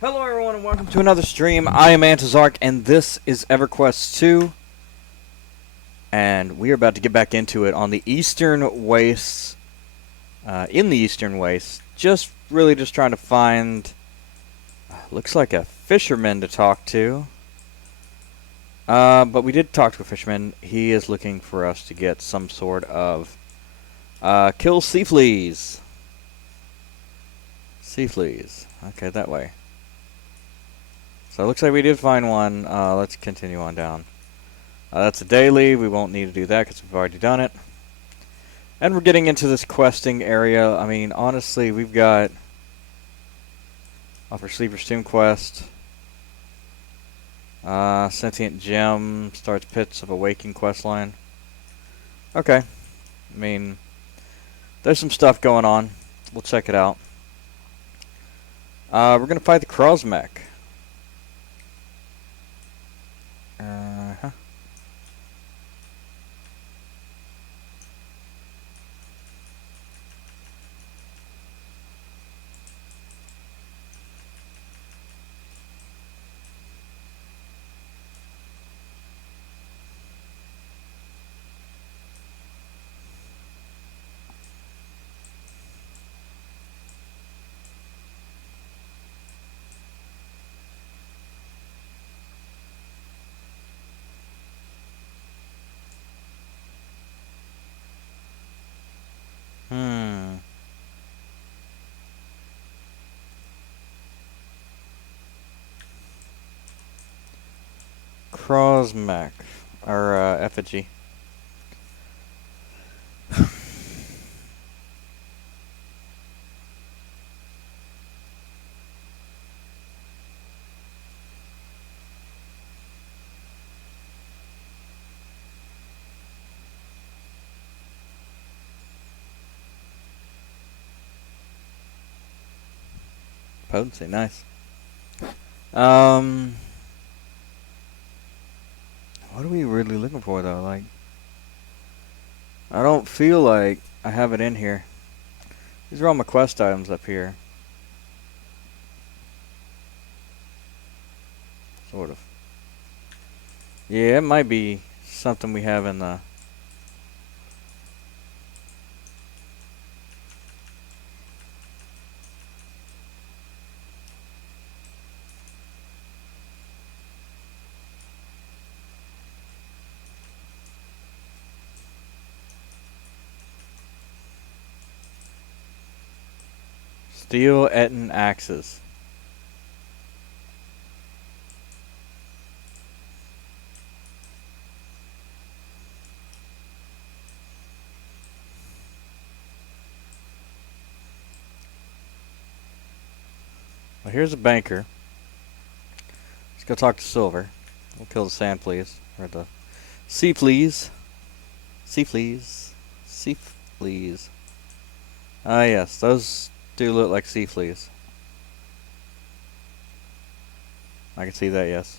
Hello everyone and welcome to another stream. I am Antizark and this is Everquest 2. And we are about to get back into it on the Eastern Wastes. In the Eastern Wastes. Just trying to find, looks like a fisherman to talk to. But we did talk to a fisherman. He is looking for us to get some sort of, kill sea fleas. Sea fleas. Okay, that way. So it looks like we did find one. Let's continue on down. That's a daily. We won't need to do that because we've already done it. And we're getting into this questing area. I mean, honestly, we've got Offer Sleeper's Tomb quest. Sentient Gem starts Pits of Awakening quest line. Okay. I mean, there's some stuff going on. We'll check it out. We're going to fight the Krosmech. Uh-huh. Hmm. Krosmech. Or, effigy. Potency, nice. Um, what are we really looking for, though? Like, I don't feel like I have it in here. These are all my quest items up here. Sort of. Yeah, it might be something we have in the... Steel Etten axes. Well, here's a banker. Let's go talk to Silver. We'll kill the sand fleas. Or the sea fleas. Sea fleas. Sea fleas. Ah, yes. Those do look like sea fleas. I can see that, yes.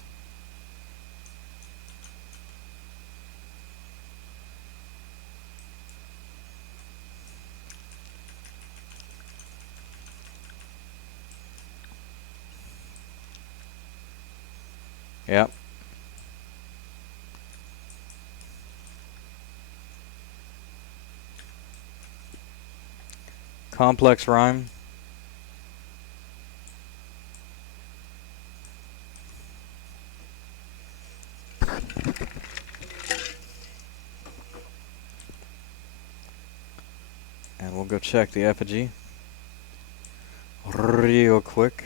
Yep. Complex rhyme. And we'll go check the effigy. Real quick.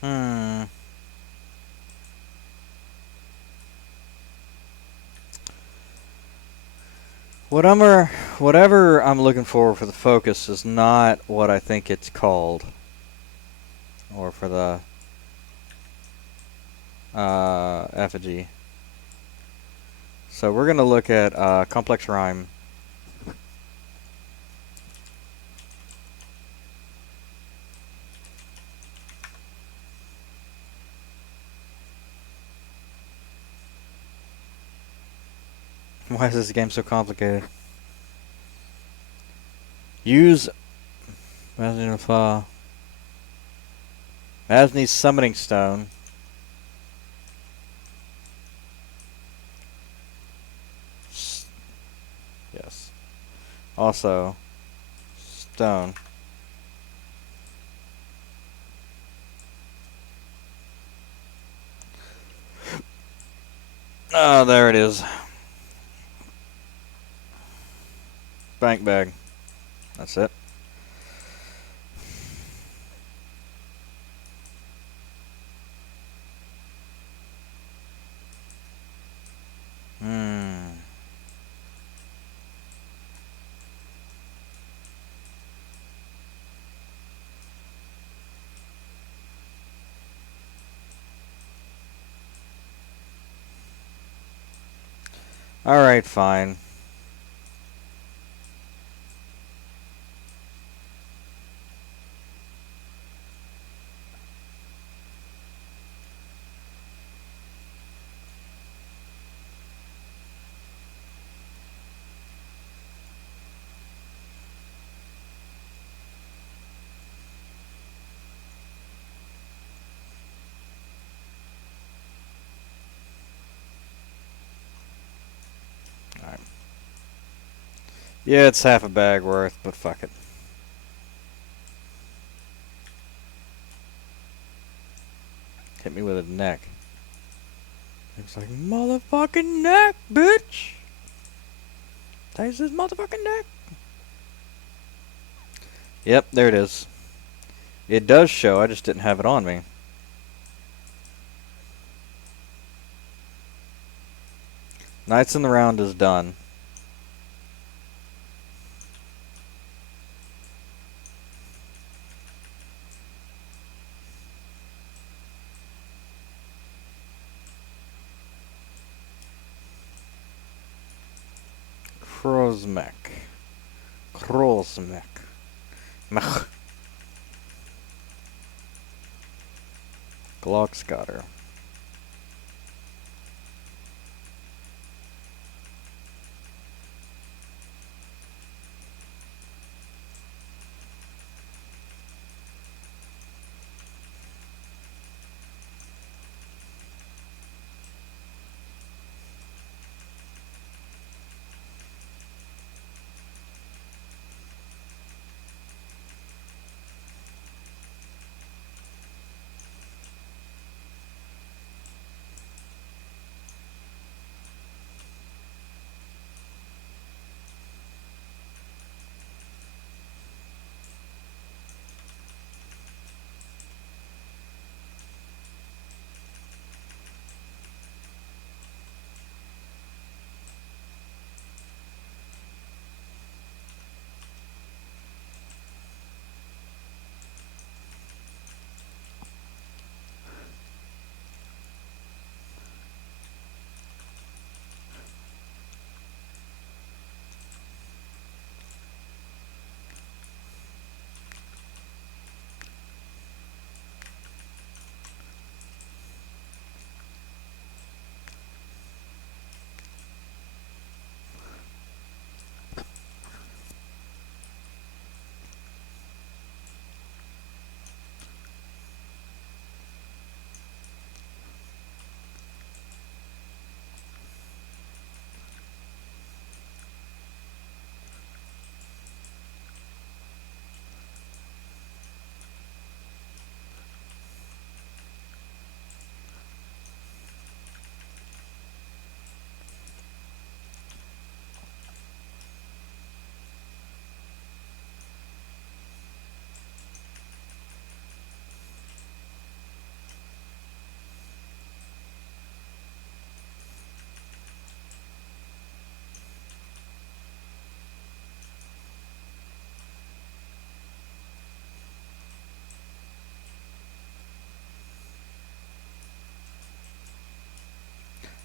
Hmm. Whatever I'm looking for the focus is not what I think it's called, or for the effigy. So we're gonna look at complex rhyme. Why is this game so complicated? Use Masni's summoning stone. Yes. Also, stone. Oh, there it is. Bank bag. That's it. Hmm. Alright, fine. Alright. Yeah, it's half a bag worth, but fuck it. Hit me with a neck. It's like, motherfucking neck, bitch! Taste this motherfucking neck! Yep, there it is. It does show, I just didn't have it on me. Knights in the round is done. Krozmek. Krozmek. Mech. Glockscotter.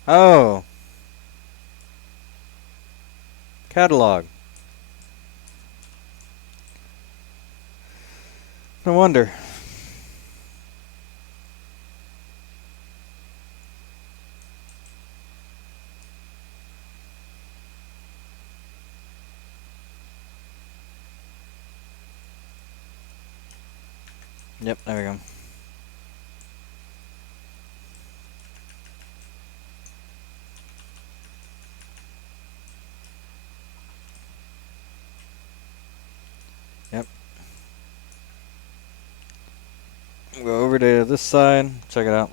Oh, catalog. No wonder. Yep, there we go. Yep. Go over to this side. Check it out.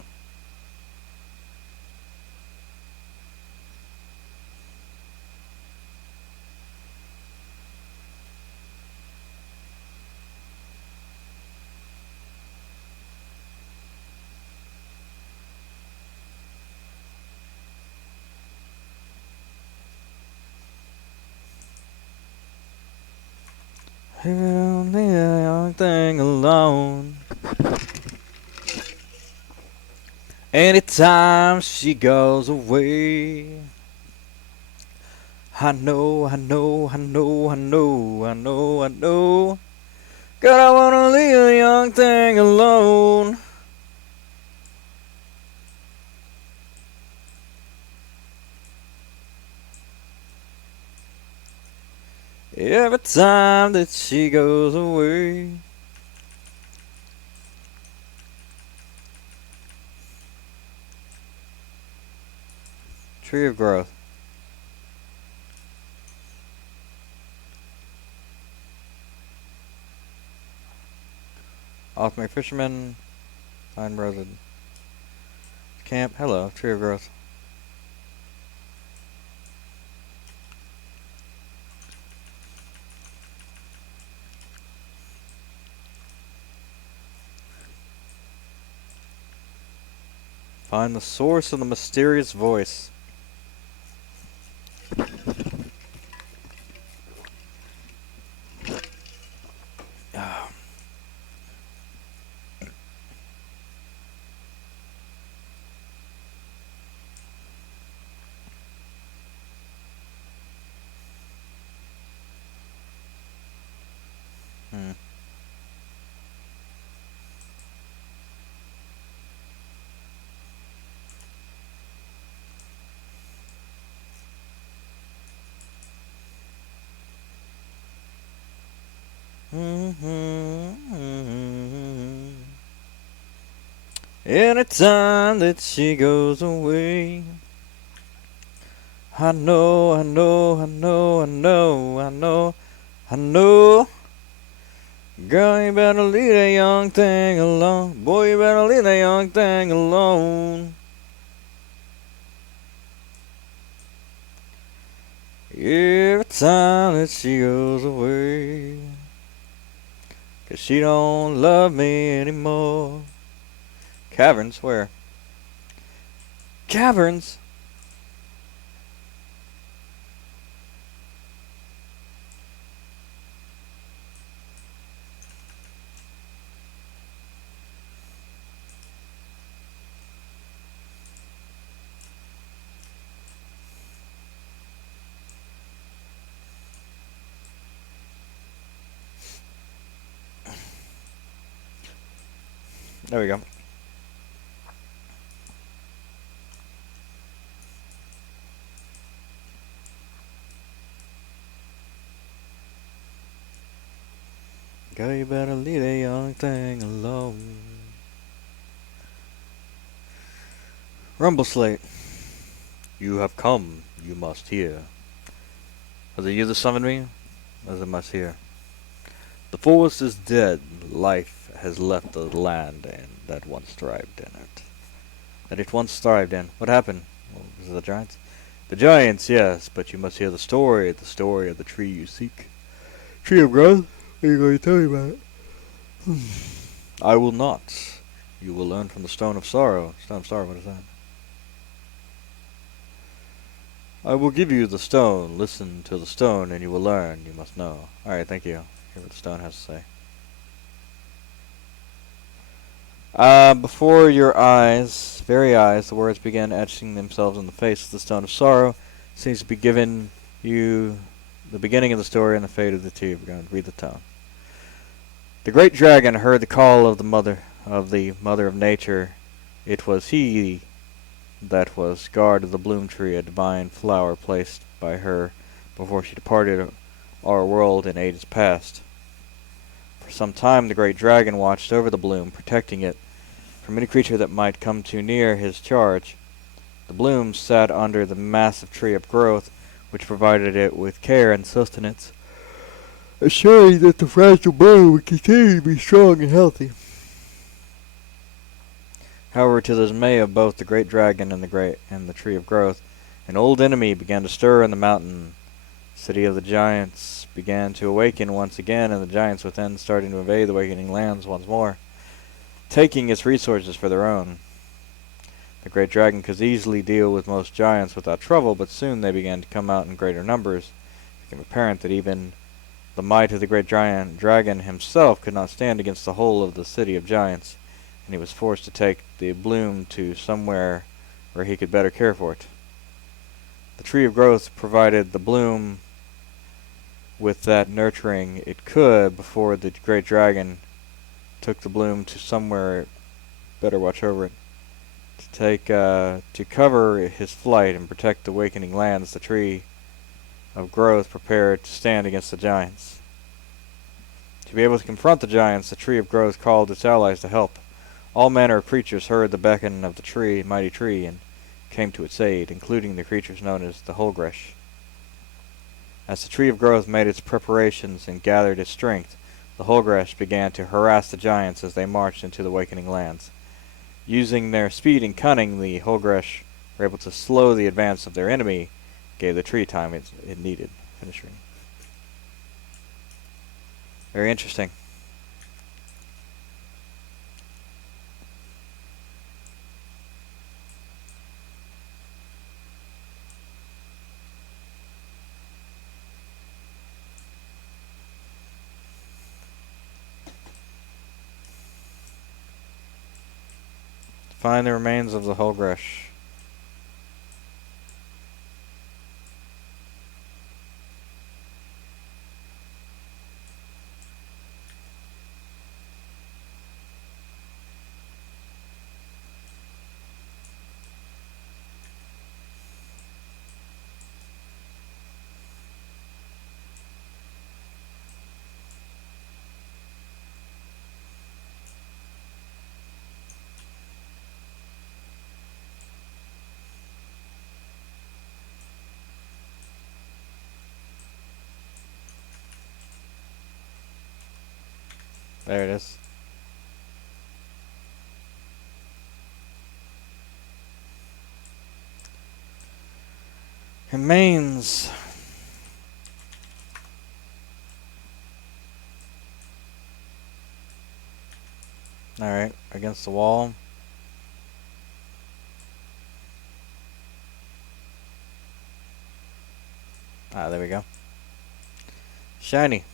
Only a young thing alone. Anytime she goes away. I know, I know, I know, I know, I know, I know. God, I wanna leave a young thing alone. Every time that she goes away. Tree of growth. Ultimate fisherman. Fine brother. Camp. Hello. Tree of growth. Find the source of the mysterious voice. Hmm. Anytime that she goes away. I know, I know, I know, I know, I know, I know. Girl, you better leave that young thing alone. Boy, you better leave that young thing alone. Every time that she goes away. 'Cause she don't love me anymore. Caverns? Where? Caverns? There we go. Girl, you better leave that young thing alone. Rumble Slate. You have come, you must hear. Was it you that summoned me? As I must hear. The forest is dead. Life has left the land and that once thrived in it. That it once thrived in. What happened? Well, was it the giants? The giants, yes, but you must hear the story of the tree you seek. Tree of growth? What are you going to tell me about it? I will not. You will learn from the stone of sorrow. Stone of sorrow, what is that? I will give you the stone. Listen to the stone and you will learn. You must know. Alright, thank you. Hear what the stone has to say. Before your eyes, very eyes, the words began etching themselves on the face of the Stone of Sorrow. Seems to be giving you the beginning of the story and the fate of the two. We're going to read the tone. The great dragon heard the call of the mother of nature. It was he that was guard of the bloom tree, a divine flower placed by her before she departed our world in ages past. For some time the great dragon watched over the bloom, protecting it from any creature that might come too near his charge. The bloom sat under the massive tree of growth, which provided it with care and sustenance, assuring that the fragile bloom would continue to be strong and healthy. However, to the dismay of both the great dragon and the tree of growth, an old enemy began to stir in the mountain. The city of the giants began to awaken once again, and the giants within starting to invade the awakening lands once more, taking its resources for their own. The great dragon could easily deal with most giants without trouble, but soon they began to come out in greater numbers. It became apparent that even the might of the great giant dragon himself could not stand against the whole of the city of giants, and he was forced to take the bloom to somewhere where he could better care for it. The tree of growth provided the bloom with that nurturing it could before the great dragon took the bloom to somewhere better watch over it. To cover his flight and protect the awakening lands, the tree of growth prepared to stand against the giants. To be able to confront the giants, the tree of growth called its allies to help. All manner of creatures heard the beckon of the mighty tree, and came to its aid, including the creatures known as the Holgresh. As the tree of growth made its preparations and gathered its strength, the Holgresh began to harass the giants as they marched into the awakening lands. Using their speed and cunning, the Holgresh were able to slow the advance of their enemy, gave the tree time it needed. Finish reading. Very interesting. Find the remains of the Holgresh. There it is. Remains. Alright, against the wall. Ah, there we go. Shiny.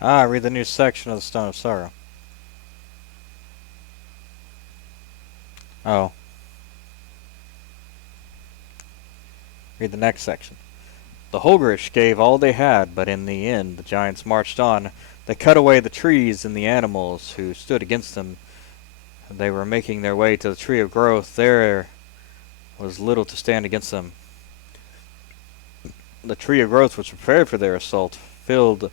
Read the new section of the Stone of Sorrow. Oh. Read the next section. The Holgrish gave all they had, but in the end the giants marched on. They cut away the trees and the animals who stood against them. They were making their way to the Tree of Growth. There was little to stand against them. The Tree of Growth was prepared for their assault, filled with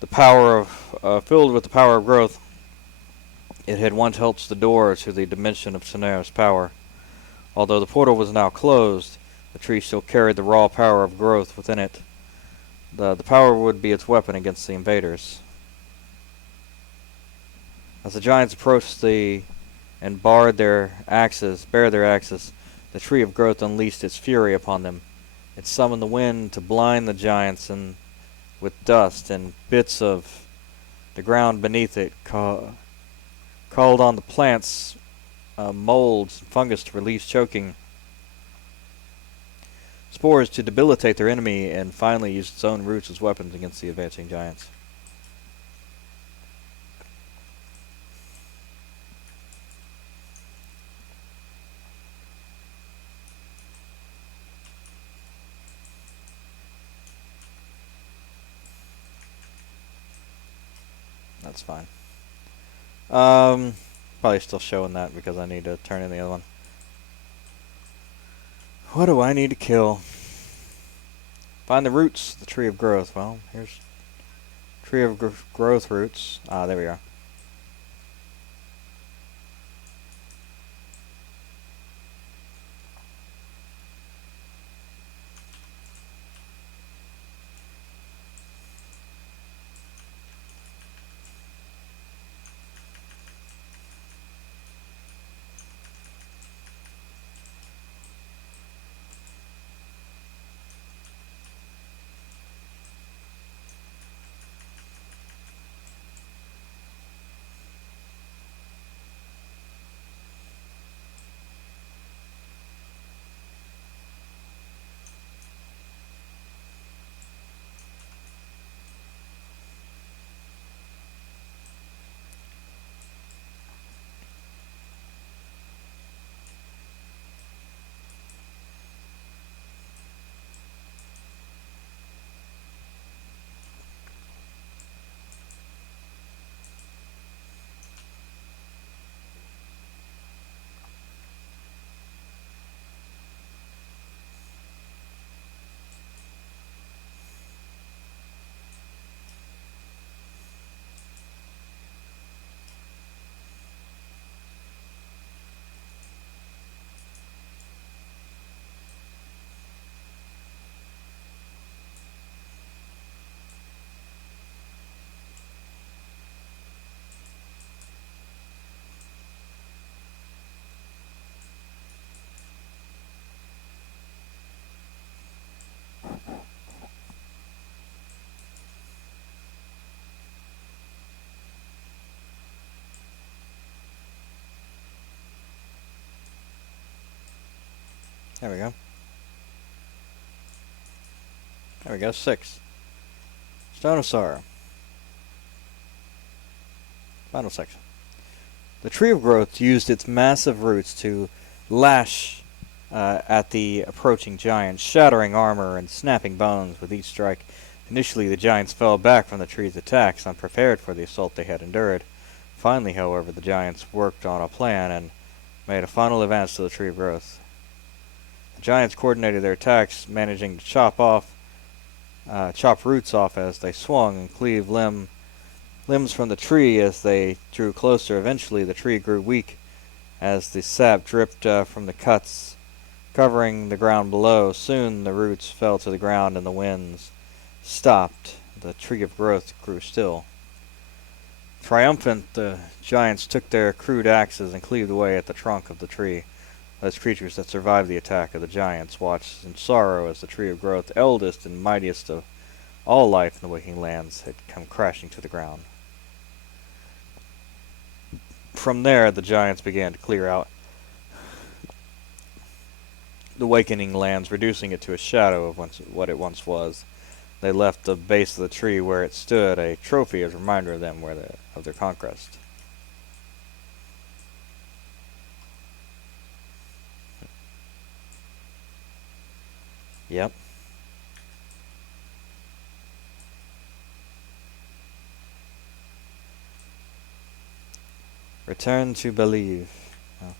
the power of growth. It had once helped the door to the dimension of Sonero's power. Although the portal was now closed, the tree still carried the raw power of growth within it. The power would be its weapon against the invaders. As the giants approached and bared their axes, the Tree of Growth unleashed its fury upon them. It summoned the wind to blind the giants, and with dust and bits of the ground beneath it, called on the plants, molds, and fungus to release choking spores to debilitate their enemy, and finally used its own roots as weapons against the advancing giants. That's fine. Probably still showing that because I need to turn in the other one. What do I need to kill? Find the roots, the Tree of Growth. Well, here's Tree of Growth roots. There we are. There we go. There we go. 6. Stone of Sorrow. Final section. The Tree of Growth used its massive roots to lash at the approaching giants, shattering armor and snapping bones with each strike. Initially, the giants fell back from the tree's attacks, unprepared for the assault they had endured. Finally, however, the giants worked on a plan and made a final advance to the Tree of Growth. The giants coordinated their attacks, managing to chop roots off as they swung and cleave limbs from the tree as they drew closer. Eventually, the tree grew weak as the sap dripped from the cuts, covering the ground below. Soon the roots fell to the ground and the winds stopped. The Tree of Growth grew still. Triumphant, the giants took their crude axes and cleaved away at the trunk of the tree. Those creatures that survived the attack of the giants watched in sorrow as the Tree of Growth, eldest and mightiest of all life in the waking lands, had come crashing to the ground. From there, the giants began to clear out the wakening lands, reducing it to a shadow of what it once was. They left the base of the tree where it stood a trophy as a reminder of them of their conquest. Yep. Return to believe. Oh.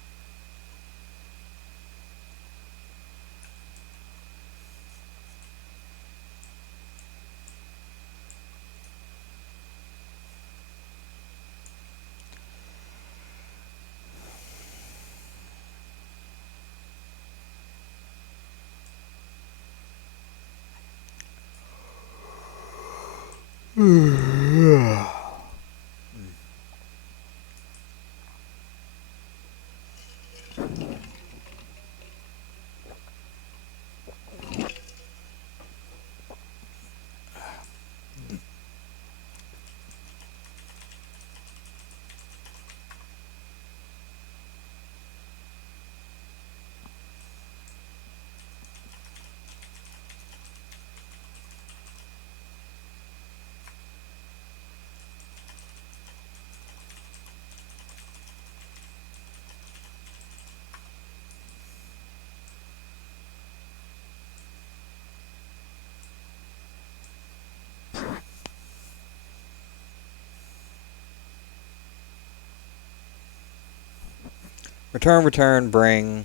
Return, bring,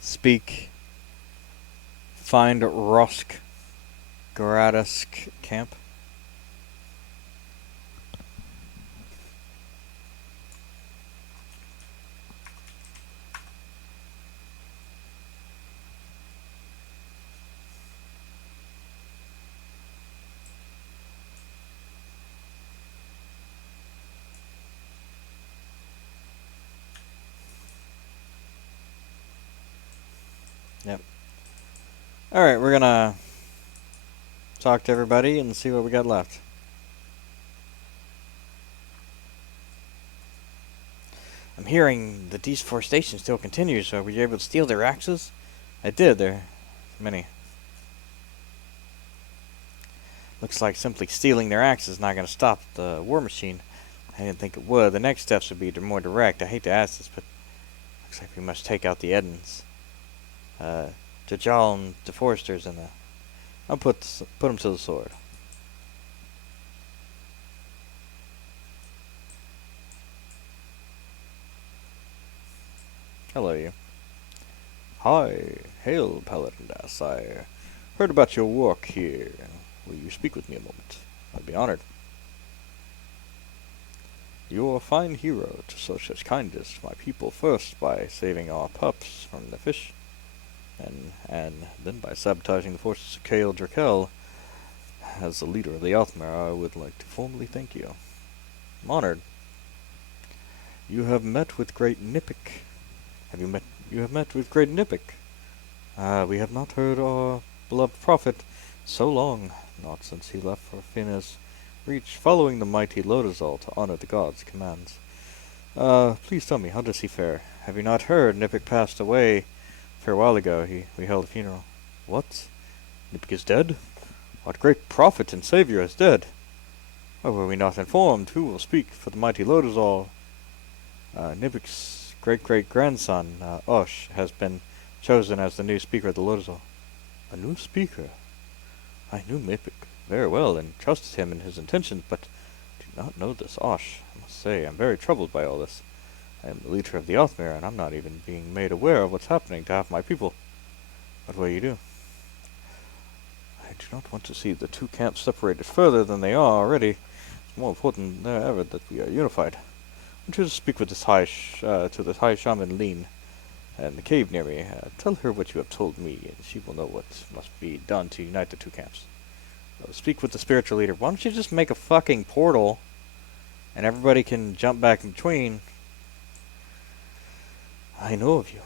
speak, find Rosk Gradask camp. Yep. Alright, we're gonna talk to everybody and see what we got left. I'm hearing the deforestation still continues, so were you able to steal their axes? I did, there are many. Looks like simply stealing their axes is not going to stop the war machine. I didn't think it would. The next steps would be more direct. I hate to ask this, but looks like we must take out the Edens. Dajjal and the Foresters in the... I'll put them to the sword. Hello, you. Hi. Hail, Paladindas. I heard about your work here. Will you speak with me a moment? I'd be honored. You're a fine hero to show such kindness to my people, first by saving our pups from the fish, and then by sabotaging the forces of Kael Drakel. As the leader of the Althmer, I would like to formally thank you. I'm honored. You have met with great Nipik. You have met with great Nipik. We have not heard our beloved prophet so long, not since he left for Fina's reach, following the mighty Lodazal to honor the god's commands. Please tell me, how does he fare? Have you not heard? Nipik passed away a fair while ago. We held a funeral. What? Nipik is dead? What great prophet and savior is dead? Why were we not informed? Who will speak for the mighty Lodazal? Nipik's great-great-grandson, Osh, has been chosen as the new speaker of the Lodazal. A new speaker? I knew Nipik very well and trusted him in his intentions, but do not know this Osh. I must say, I'm very troubled by all this. I am the leader of the Othmere, and I'm not even being made aware of what's happening to half my people. What will you do? I do not want to see the two camps separated further than they are already. It's more important than ever that we are unified. I want you to speak with this to the High Shaman Lean in the cave near me. Tell her what you have told me, and she will know what must be done to unite the two camps. Speak with the spiritual leader. Why don't you just make a fucking portal, and everybody can jump back in between? I know of you.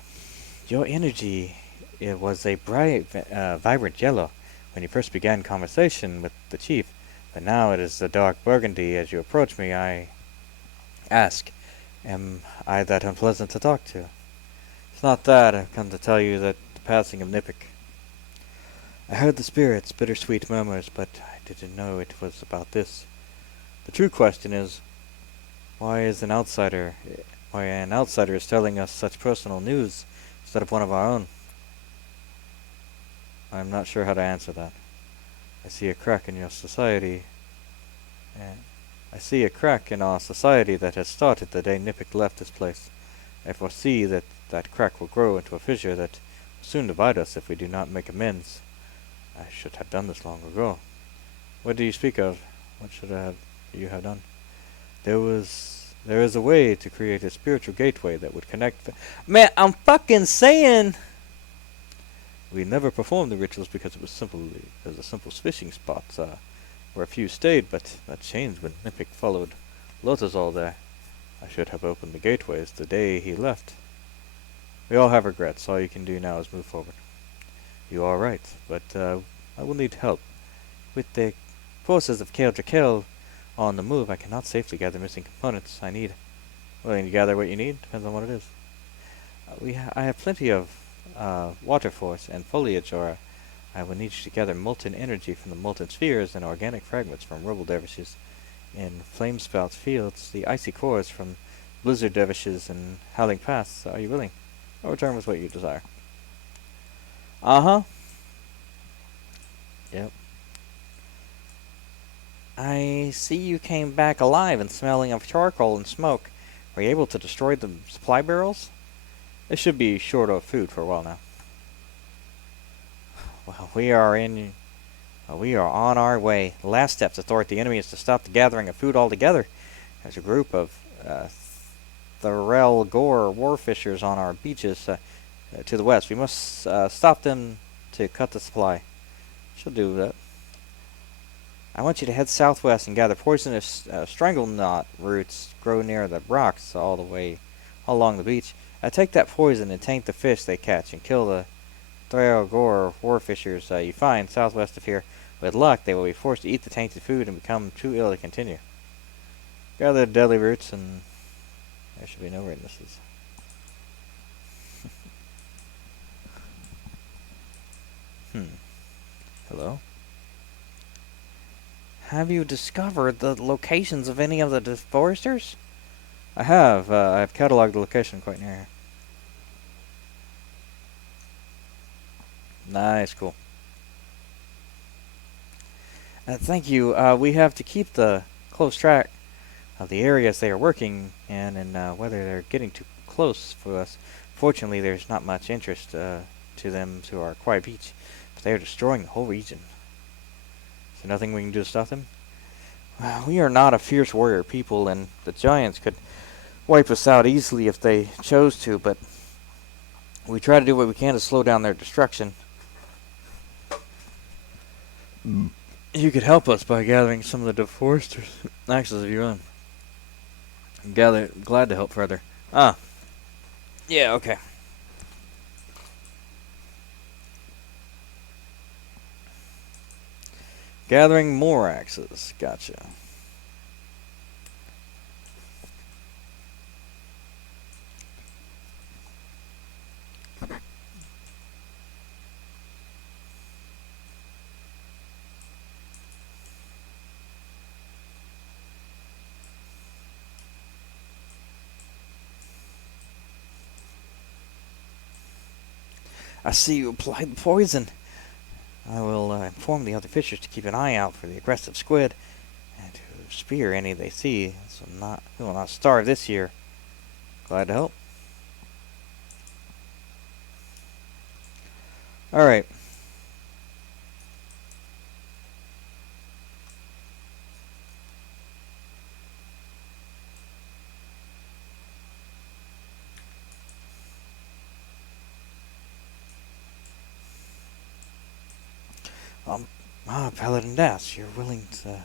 Your energy, it was a bright, vibrant yellow when you first began conversation with the chief, but now it is a dark burgundy. As you approach me, I ask, am I that unpleasant to talk to? It's not that. I've come to tell you that the passing of Nipik. I heard the spirit's bittersweet murmurs, but I didn't know it was about this. The true question is, why is an outsider, why an outsider is telling us such personal news instead of one of our own? I'm not sure how to answer that. I see a crack in your society, and I see a crack in our society that has started the day Nipik left this place. I foresee that that crack will grow into a fissure that will soon divide us if we do not make amends. I should have done this long ago. What do you speak of? What should you have done? There is a way to create a spiritual gateway that would connect. Man, I'm fucking saying. We never performed the rituals because it was a simple fishing spot, where a few stayed, but that changed when Nipik followed Lotazol there. I should have opened the gateways the day he left. We all have regrets. All you can do now is move forward. You are right, but I will need help. With the forces of Kale Drakel on the move, I cannot safely gather missing components. Willing to gather what you need? Depends on what it is. I have plenty of water force and foliage aura. I will need you to gather molten energy from the molten spheres and organic fragments from rubble dervishes in Flamespout fields, the icy cores from blizzard dervishes and howling paths. Are you willing? I'll return with what you desire. Uh-huh. Yep. I see you came back alive and smelling of charcoal and smoke. Were you able to destroy the supply barrels? They should be short of food for a while now. Well, we are on our way. The last step to thwart the enemy is to stop the gathering of food altogether. There's a group of Thorel Gore warfishers on our beaches to the west. We must stop them to cut the supply. She'll do that. I want you to head southwest and gather poisonous strangle knot roots grow near the rocks all along the beach. Take that poison and taint the fish they catch and kill the Thorel warfishers you find southwest of here. With luck, they will be forced to eat the tainted food and become too ill to continue. Gather the deadly roots and there should be no witnesses. Hello? Have you discovered the locations of any of the deforesters? I have. I have cataloged the location quite near here. Nice, cool. Thank you. We have to keep the close track of the areas they are working in and whether they're getting too close for us. Fortunately, there's not much interest to them to our quiet beach, but they are destroying the whole region. Is there nothing we can do to stop them? We are not a fierce warrior people, and the giants could wipe us out easily if they chose to, but we try to do what we can to slow down their destruction. You could help us by gathering some of the deforesters' axes of your own. Glad to help further. Ah. Yeah, okay. Gathering more axes. Gotcha. I see you applied the poison. I will inform the other fishers to keep an eye out for the aggressive squid and to spear any they see. We will not starve this year. Glad to help. Alright. Paladin Das, you're willing to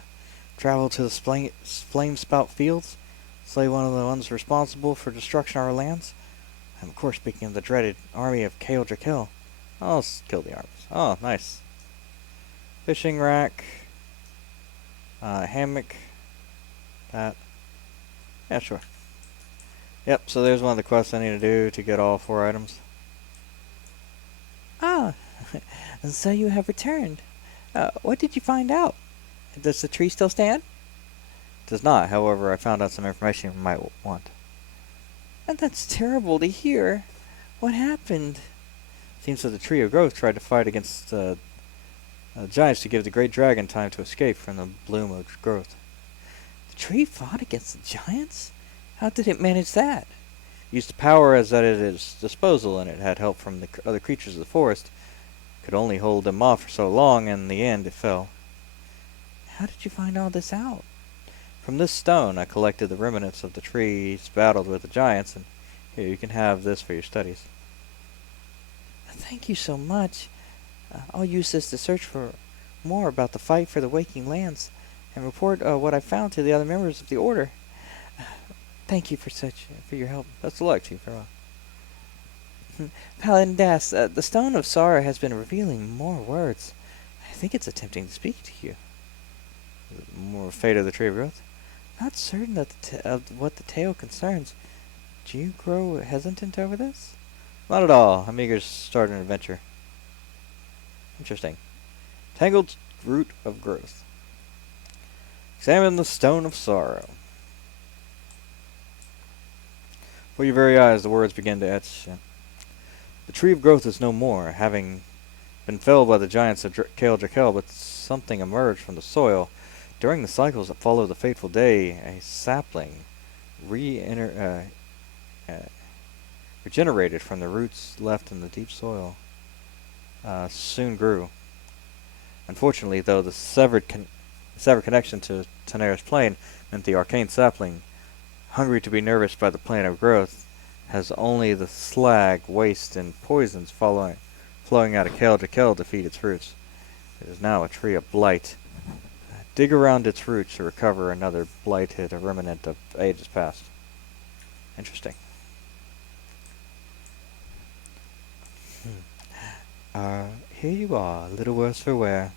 travel to the flame spout fields? Slay one of the ones responsible for destruction of our lands? I'm of course speaking of the dreaded army of Kale Drakel. I'll kill the armies. Oh, nice. Fishing rack. Hammock. That. Yeah, sure. Yep, so there's one of the quests I need to do to get all 4 items. Ah, And so you have returned. What did you find out? Does the tree still stand? It does not. However, I found out some information you might want. And that's terrible to hear. What happened? Seems that the Tree of Growth tried to fight against giants to give the Great Dragon time to escape from the bloom of growth. The tree fought against the giants? How did it manage that? Used the power as at its disposal, and it had help from the other creatures of the forest. Could only hold them off for so long, and in the end it fell. How did you find all this out? From this stone I collected the remnants of the trees battled with the giants, and here you can have this for your studies. Thank you so much. I'll use this to search for more about the fight for the waking lands, and report what I found to the other members of the order. Thank you for your help. Best of luck to you, farewell. Paladin Das, the Stone of Sorrow has been revealing more words. I think it's attempting to speak to you. More fate of the Tree of Growth? Not certain of what the tale concerns. Do you grow hesitant over this? Not at all. I'm eager to start an adventure. Interesting. Tangled Root of Growth. Examine the Stone of Sorrow. Before your very eyes, the words begin to etch. The Tree of Growth is no more, having been felled by the giants of Kale Drakel, but something emerged from the soil. During the cycles that follow the fateful day, a sapling regenerated from the roots left in the deep soil soon grew. Unfortunately, though, the severed connection to Tanera's plane meant the arcane sapling, hungry to be nourished by the plane of growth, has only the slag, waste, and poisons flowing out of Kale to feed its roots. It is now a tree of blight. Dig around its roots to recover another blighted remnant of ages past. Interesting. Here you are, a little worse for wear.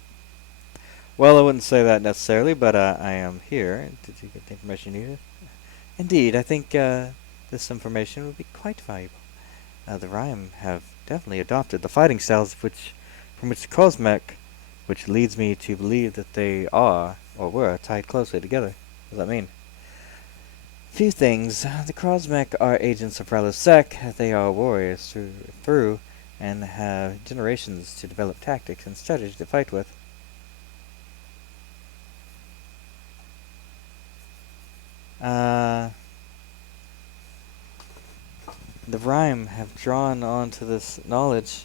Well, I wouldn't say that necessarily, but I am here. Did you get the information you needed? Indeed, I think this information would be quite valuable. The Rhyme have definitely adopted the fighting styles from which the Cosmic, which leads me to believe that they are, or were, tied closely together. What does that mean? Few things. The Cosmic are agents of Ralosek. They are warriors through and have generations to develop tactics and strategy to fight with. The Rhyme have drawn onto this knowledge,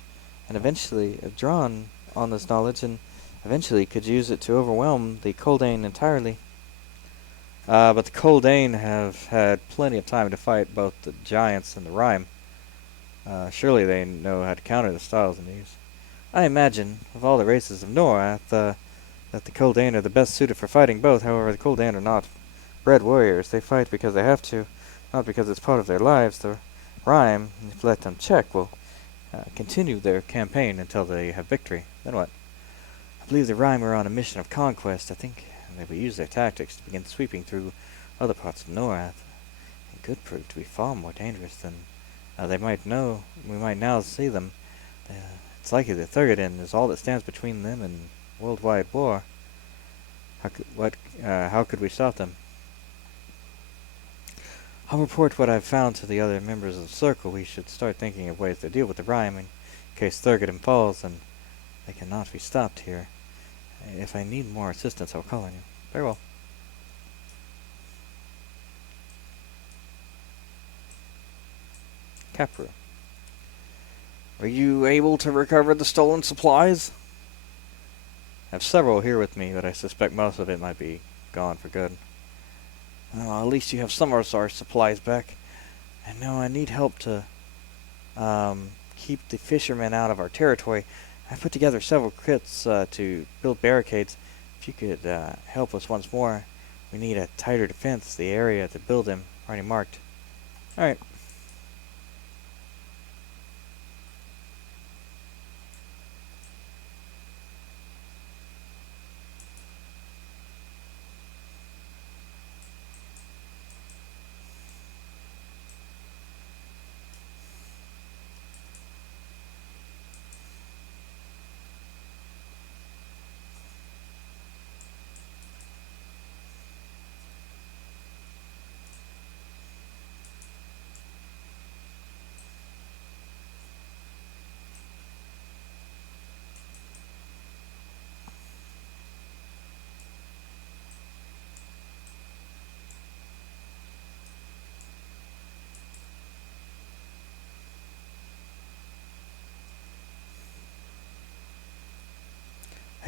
and eventually have drawn on this knowledge, and eventually could use it to overwhelm the Koldane entirely. But the Koldane have had plenty of time to fight both the giants and the Rhyme. Surely they know how to counter the styles in these. I imagine, of all the races of Norath, that the Koldane are the best suited for fighting both. However, the Koldane are not bred warriors. They fight because they have to, not because it's part of their lives. The Rhyme, if let them check, will continue their campaign until they have victory. Then what? I believe the Rhyme are on a mission of conquest. I think they will use their tactics to begin sweeping through other parts of Norath. It could prove to be far more dangerous than they might know. We might now see them. It's likely that Thurgadin is all that stands between them and worldwide war. How could we stop them? I'll report what I've found to the other members of the Circle. We should start thinking of ways to deal with the Rhyme in case Thurgadin falls, and they cannot be stopped here. If I need more assistance, I'll call on you. Very well. Capru. Are you able to recover the stolen supplies? I have several here with me, but I suspect most of it might be gone for good. At least you have some of our supplies back. And now I need help to keep the fishermen out of our territory. I put together several kits to build barricades. If you could help us once more, we need a tighter defense. The area to build them already marked. Alright.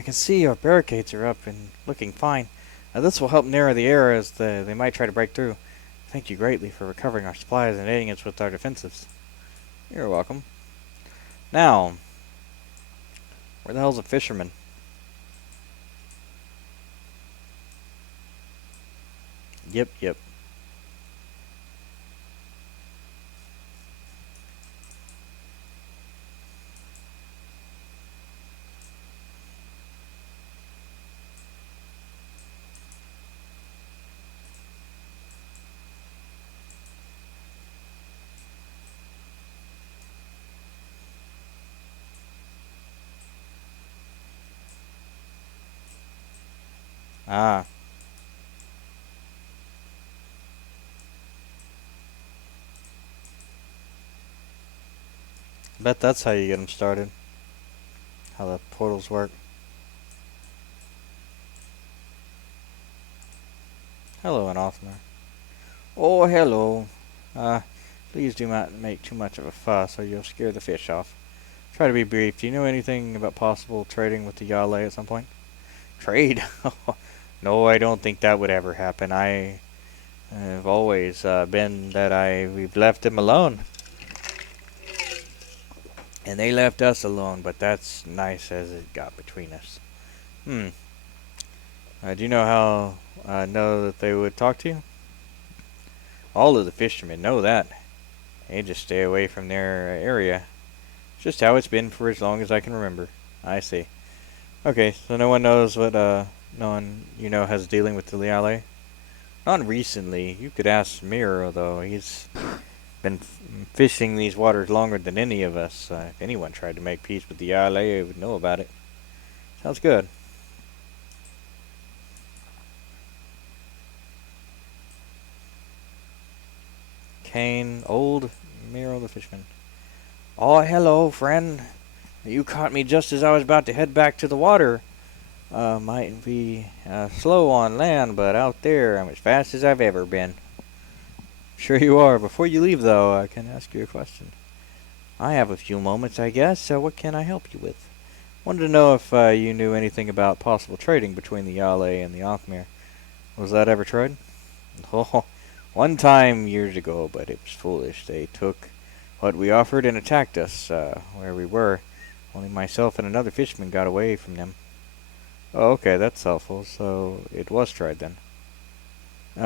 can see our barricades are up and looking fine. This will help narrow the area as they might try to break through. Thank you greatly for recovering our supplies and aiding us with our defenses. You're welcome. Now, where the hell's a fisherman? Yep. Ah, bet that's how you get them started. How the portals work. Hello, Anathema. Oh, hello. Uh, please do not make too much of a fuss or you'll scare the fish off. Try to be brief. Do you know anything about possible trading with the Yale at some point? Trade? No, I don't think that would ever happen. I have always been that we've left them alone. And they left us alone, but that's nice as it got between us. Hmm. Do you know how I know that they would talk to you? All of the fishermen know that. They just stay away from their area. Just how it's been for as long as I can remember. I see. Okay, so no one knows what, no one you know has dealing with the Liale? Not recently. You could ask Miro, though. He's been fishing these waters longer than any of us. If anyone tried to make peace with the Liale, I would know about it. Sounds good. Kane, old Miro the fisherman. Oh, hello, friend. You caught me just as I was about to head back to the water. Might be slow on land, but out there I'm as fast as I've ever been. Sure you are. Before you leave, though, I can ask you a question. I have a few moments, I guess, so what can I help you with? Wanted to know if you knew anything about possible trading between the Yale and the Othmere. Was that ever tried? Oh, one time years ago, but it was foolish. They took what we offered and attacked us where we were. Only myself and another fisherman got away from them. Oh, okay, that's helpful. So it was tried then.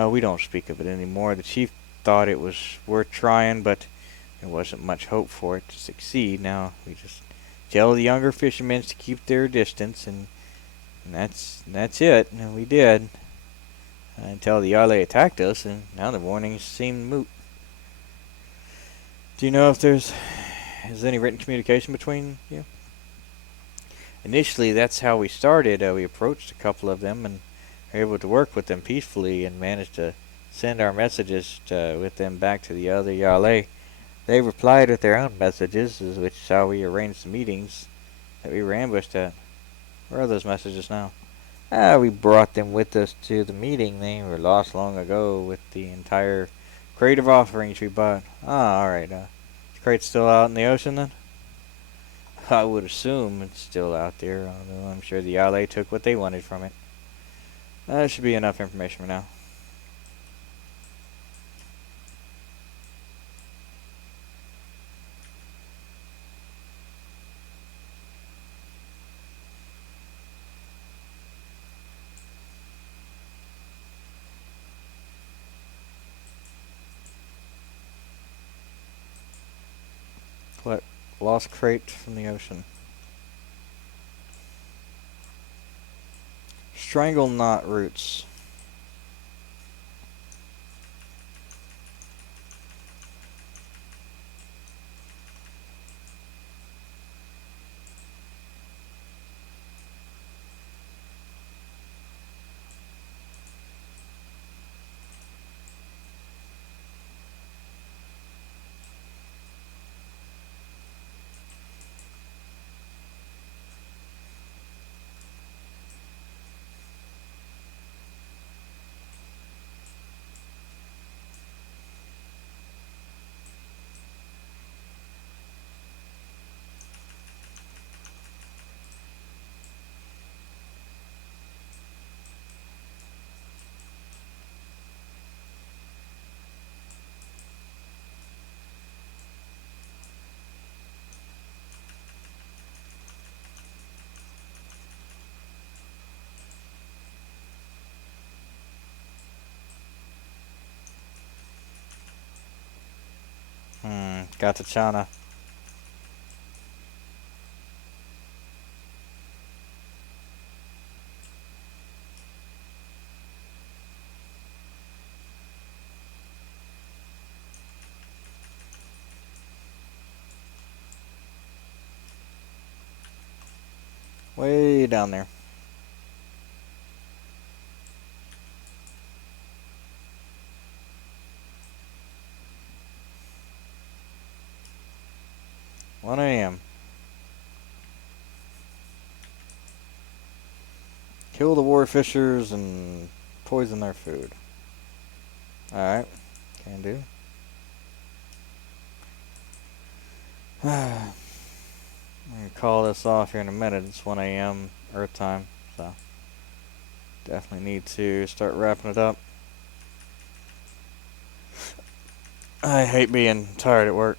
We don't speak of it anymore. The chief thought it was worth trying, but there wasn't much hope for it to succeed. Now we just tell the younger fishermen to keep their distance, and that's it. And we did until the Yale attacked us, and now the warnings seem moot. Do you know if is any written communication between you? Initially, that's how we started. We approached a couple of them and were able to work with them peacefully and managed to send our messages with them back to the other Yale. They replied with their own messages, which is how we arranged the meetings that we were ambushed at. Where are those messages now? We brought them with us to the meeting. They were lost long ago with the entire crate of offerings we bought. Alright. The crate's still out in the ocean then? I would assume it's still out there, although I'm sure the Yale took what they wanted from it. That should be enough information for now. Collect lost crate from the ocean. Strangle knot roots. Got to China. Way down there. One a.m. Kill the warfishers and poison their food. Alright. Can do. I'm going to call this off here in a minute. It's 1 a.m. Earth time, so definitely need to start wrapping it up. I hate being tired at work.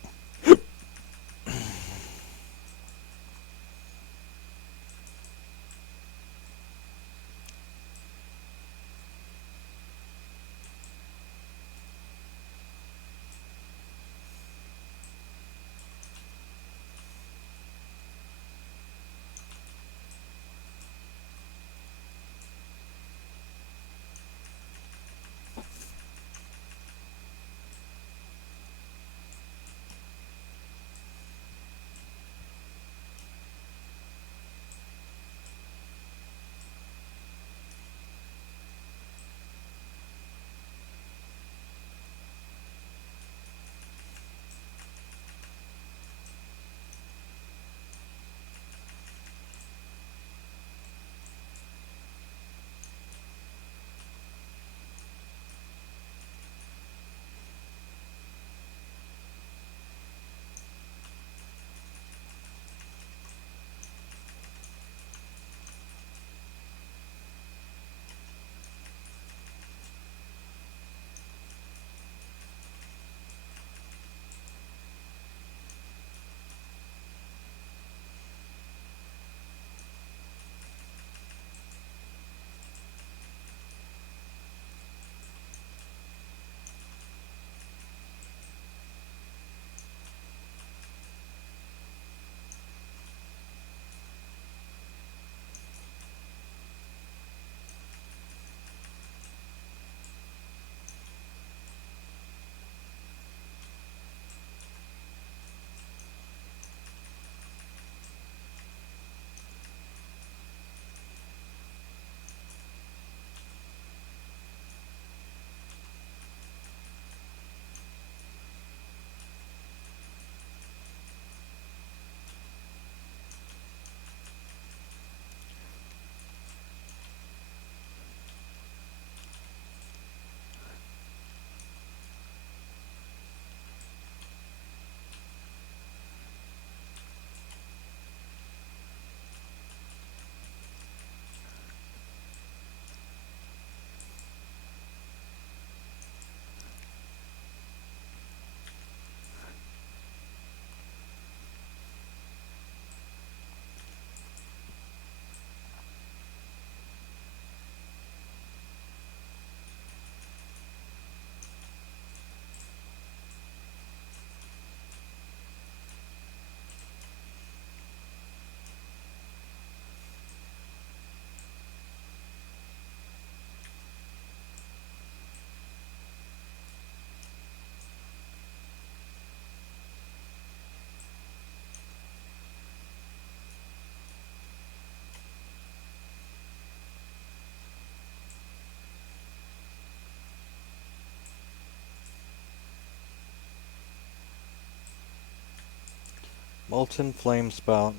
Molten flame spout.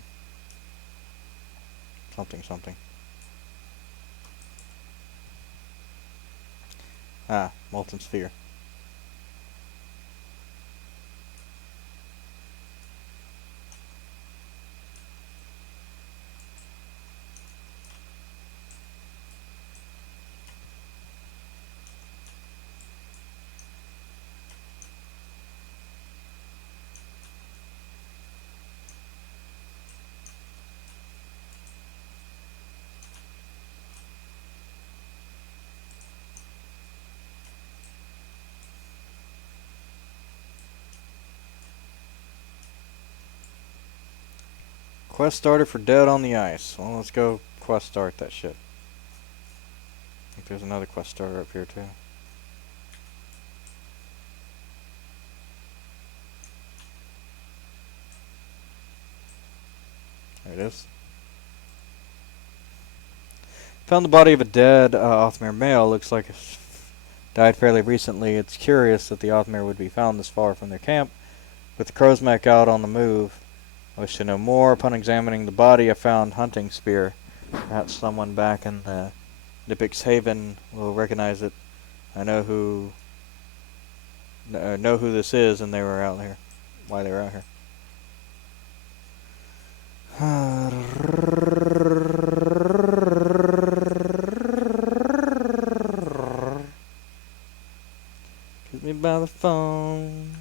Something, something. Ah, molten sphere. Quest starter for Dead on the Ice. Well, let's go quest start that shit. I think there's another quest starter up here too. There it is. Found the body of a dead Othmere male. Looks like it died fairly recently. It's curious that the Othmere would be found this far from their camp, with the Crowsmack out on the move. I wish to know more. Upon examining the body, I found hunting spear. Perhaps someone back in the Nipix Haven will recognize it. I know who this is, and they were out here. Why they were out here? Get me by the phone.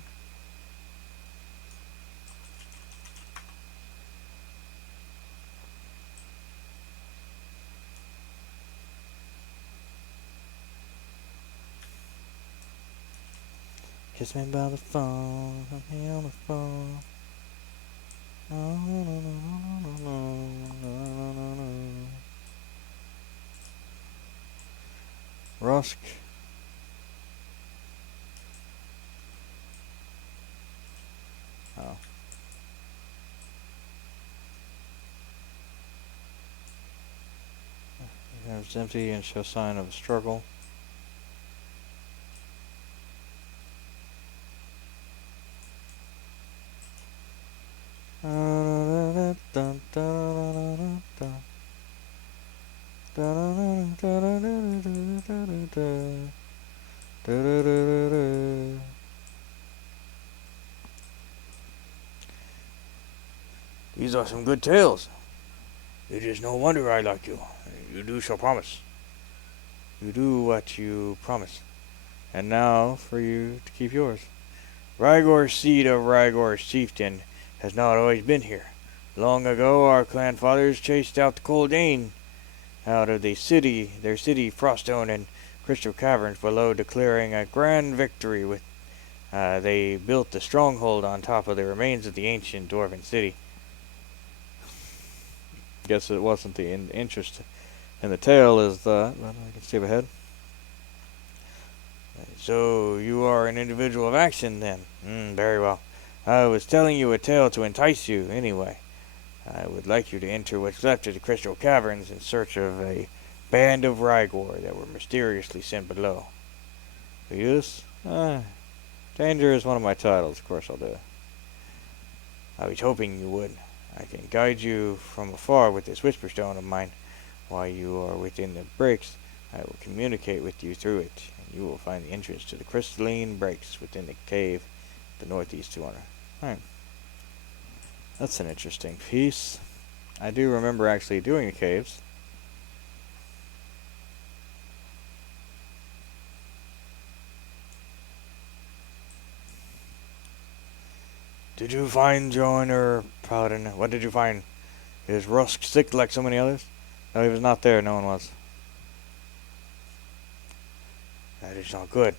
Kiss me by the phone. Let me on the phone. Rusk. Oh. It's empty and show sign of a struggle. These are some good tales. It is no wonder I like you. You do shall promise. You do what you promise. And now for you to keep yours. Rygor's seed of Rygor's chieftain has not always been here. Long ago our clan fathers chased out the Coldane out of their city Froststone and Crystal Caverns below, declaring a grand victory with they built the stronghold on top of the remains of the ancient dwarven city. Guess it wasn't the interest in the tale is the... Well, I can skip ahead. So you are an individual of action then? Very well. I was telling you a tale to entice you anyway. I would like you to enter what's left of the Crystal Caverns in search of a band of Rygor that were mysteriously sent below. Yes? Danger is one of my titles. Of course I'll do it. I was hoping you would. I can guide you from afar with this Whisperstone of mine. While you are within the breaks, I will communicate with you through it, and you will find the entrance to the crystalline breaks within the cave, the northeast corner. Alright. That's an interesting piece. I do remember actually doing the caves. Did you find Joiner Paladin? What did you find? Is Rusk sick like so many others? No, he was not there. No one was. That is not good.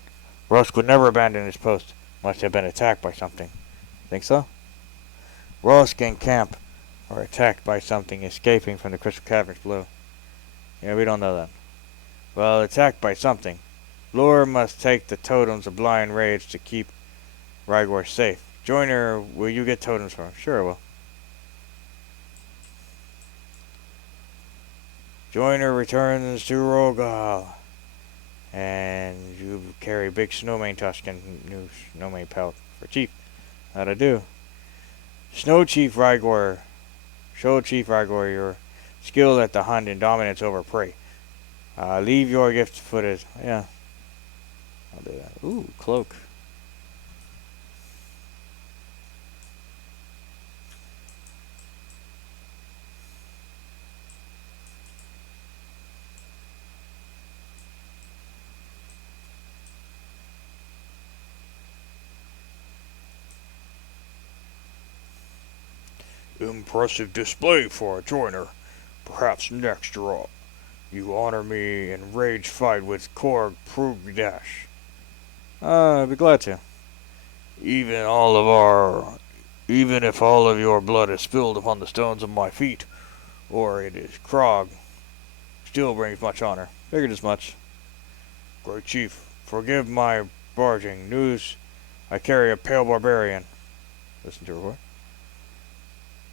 Rusk would never abandon his post. Must have been attacked by something. Think so? Rusk and Camp are attacked by something escaping from the Crystal Caverns below. Yeah, we don't know that. Well, attacked by something. Lure must take the totems of blind rage to keep Rygor safe. Joiner, will you get totems for him? Sure I will. Joiner returns to Rogal. And you carry big snowmane tusk and new snowmane pelt for Chief. How'd I do? Show Chief Rygor your skill at the hunt and dominance over prey. Leave your gift footed. Yeah. I'll do that. Ooh, cloak. Impressive display for a joiner. Perhaps next draw. You honor me in rage fight with Korg Prugdash. I'd be glad to. Even all of our Even if all of your blood is spilled upon the stones of my feet, or it is Krog, still brings much honor. Figured as much. Great chief, forgive my barging. News I carry a pale barbarian. Listen to report.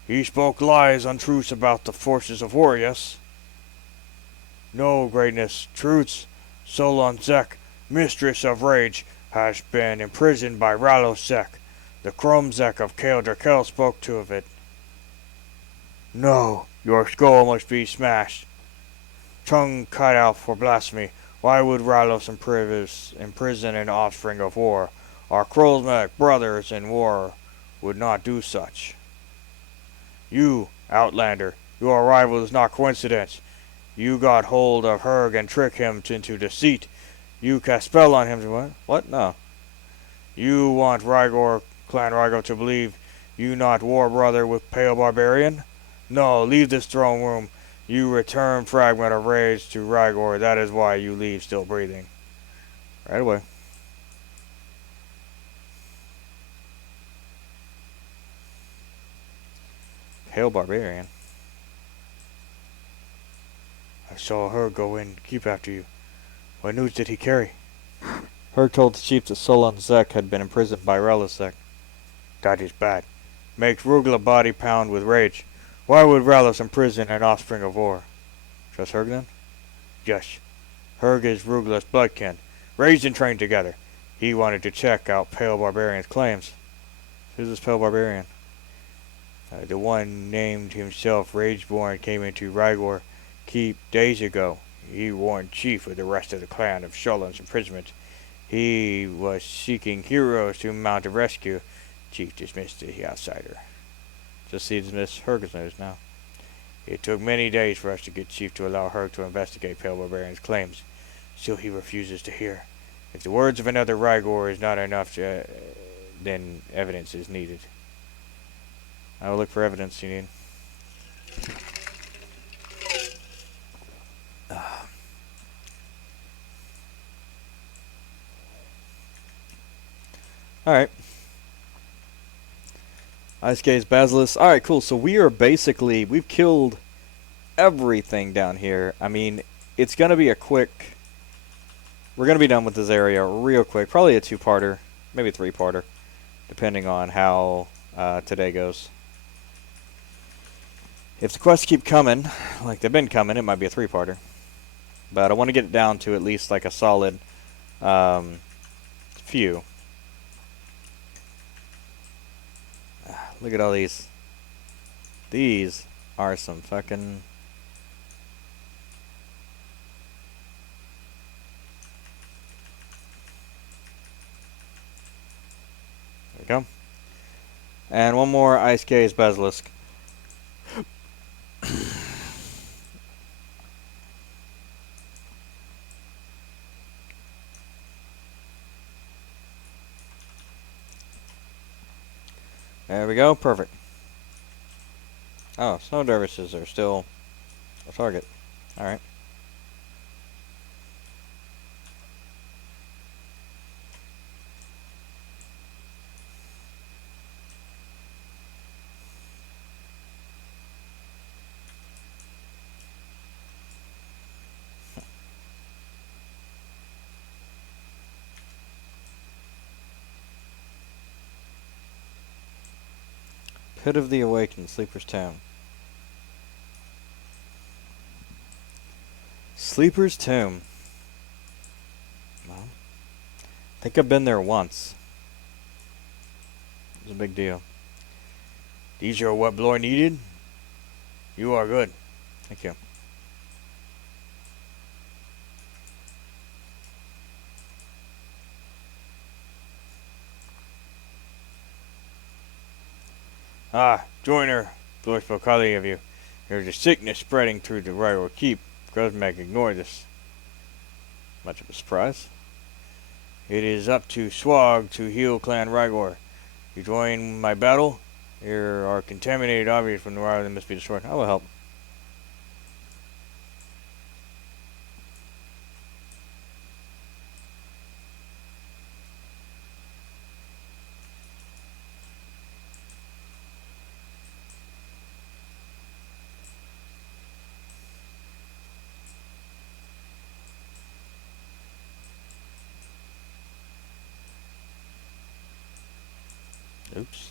He spoke lies, untruths about the forces of war, yes? No, greatness, truths. Solon Zek, mistress of rage, has been imprisoned by Ralosek. The Kromzek of Kale Drakel spoke to of it. No, your skull must be smashed. Tongue cut out for blasphemy. Why would Ralos imprison an offspring of war? Our Krolsmek brothers in war would not do such. You, Outlander, your arrival is not coincidence. You got hold of Herg and trick him into deceit. You cast spell on him to what? What? No. You want Clan Rygor to believe you not war brother with Pale Barbarian? No, leave this throne room. You return fragment of rage to Rygor. That is why you leave still breathing. Right away. Pale barbarian. I saw her go in, keep after you. What news did he carry? Herc told the chief that Solon Zek had been imprisoned by Relisek. That is bad. Makes Rugla body pound with rage. Why would Ralos imprison an offspring of war? Trust Herc then? Yes. Herg is Rugla's bloodkin, raised and trained together. He wanted to check out Pale Barbarian's claims. Who's this Pale barbarian? The one named himself Rageborn came into Rygor Keep days ago. He warned Chief with the rest of the clan of Sholon's imprisonment. He was seeking heroes to mount a rescue. Chief dismissed the outsider. Just see dismiss Herc's news now. It took many days for us to get Chief to allow Herc to investigate Pale Barbarian's claims. Still he refuses to hear. If the words of another Rygor is not enough, then evidence is needed. I will look for evidence you need. Alright. Ice Gaze, Basilisk. Alright, cool. So we've killed everything down here. I mean, it's going to be a quick... We're going to be done with this area real quick. Probably a two-parter, maybe a three-parter, depending on how today goes. If the quests keep coming, like they've been coming, it might be a three-parter. But I want to get it down to at least like a solid few. Look at all these. These are some fucking... There we go. And one more Ice Gaze Basilisk. There we go, perfect. Oh, snow dervishes are still a target. Alright. Pit of the Awakened, Sleeper's Tomb. Sleeper's Tomb. Well, I think I've been there once. It was a big deal. These are what Bloor needed? You are good. Thank you. Ah, Joiner, Bloor spoke highly of you. There's a sickness spreading through the Rygor Keep. Grosmag ignored this. Much of a surprise. It is up to Swag to heal Clan Rygor. You join my battle? There are contaminated objects from the Rygor that must be destroyed. I will help. Oops.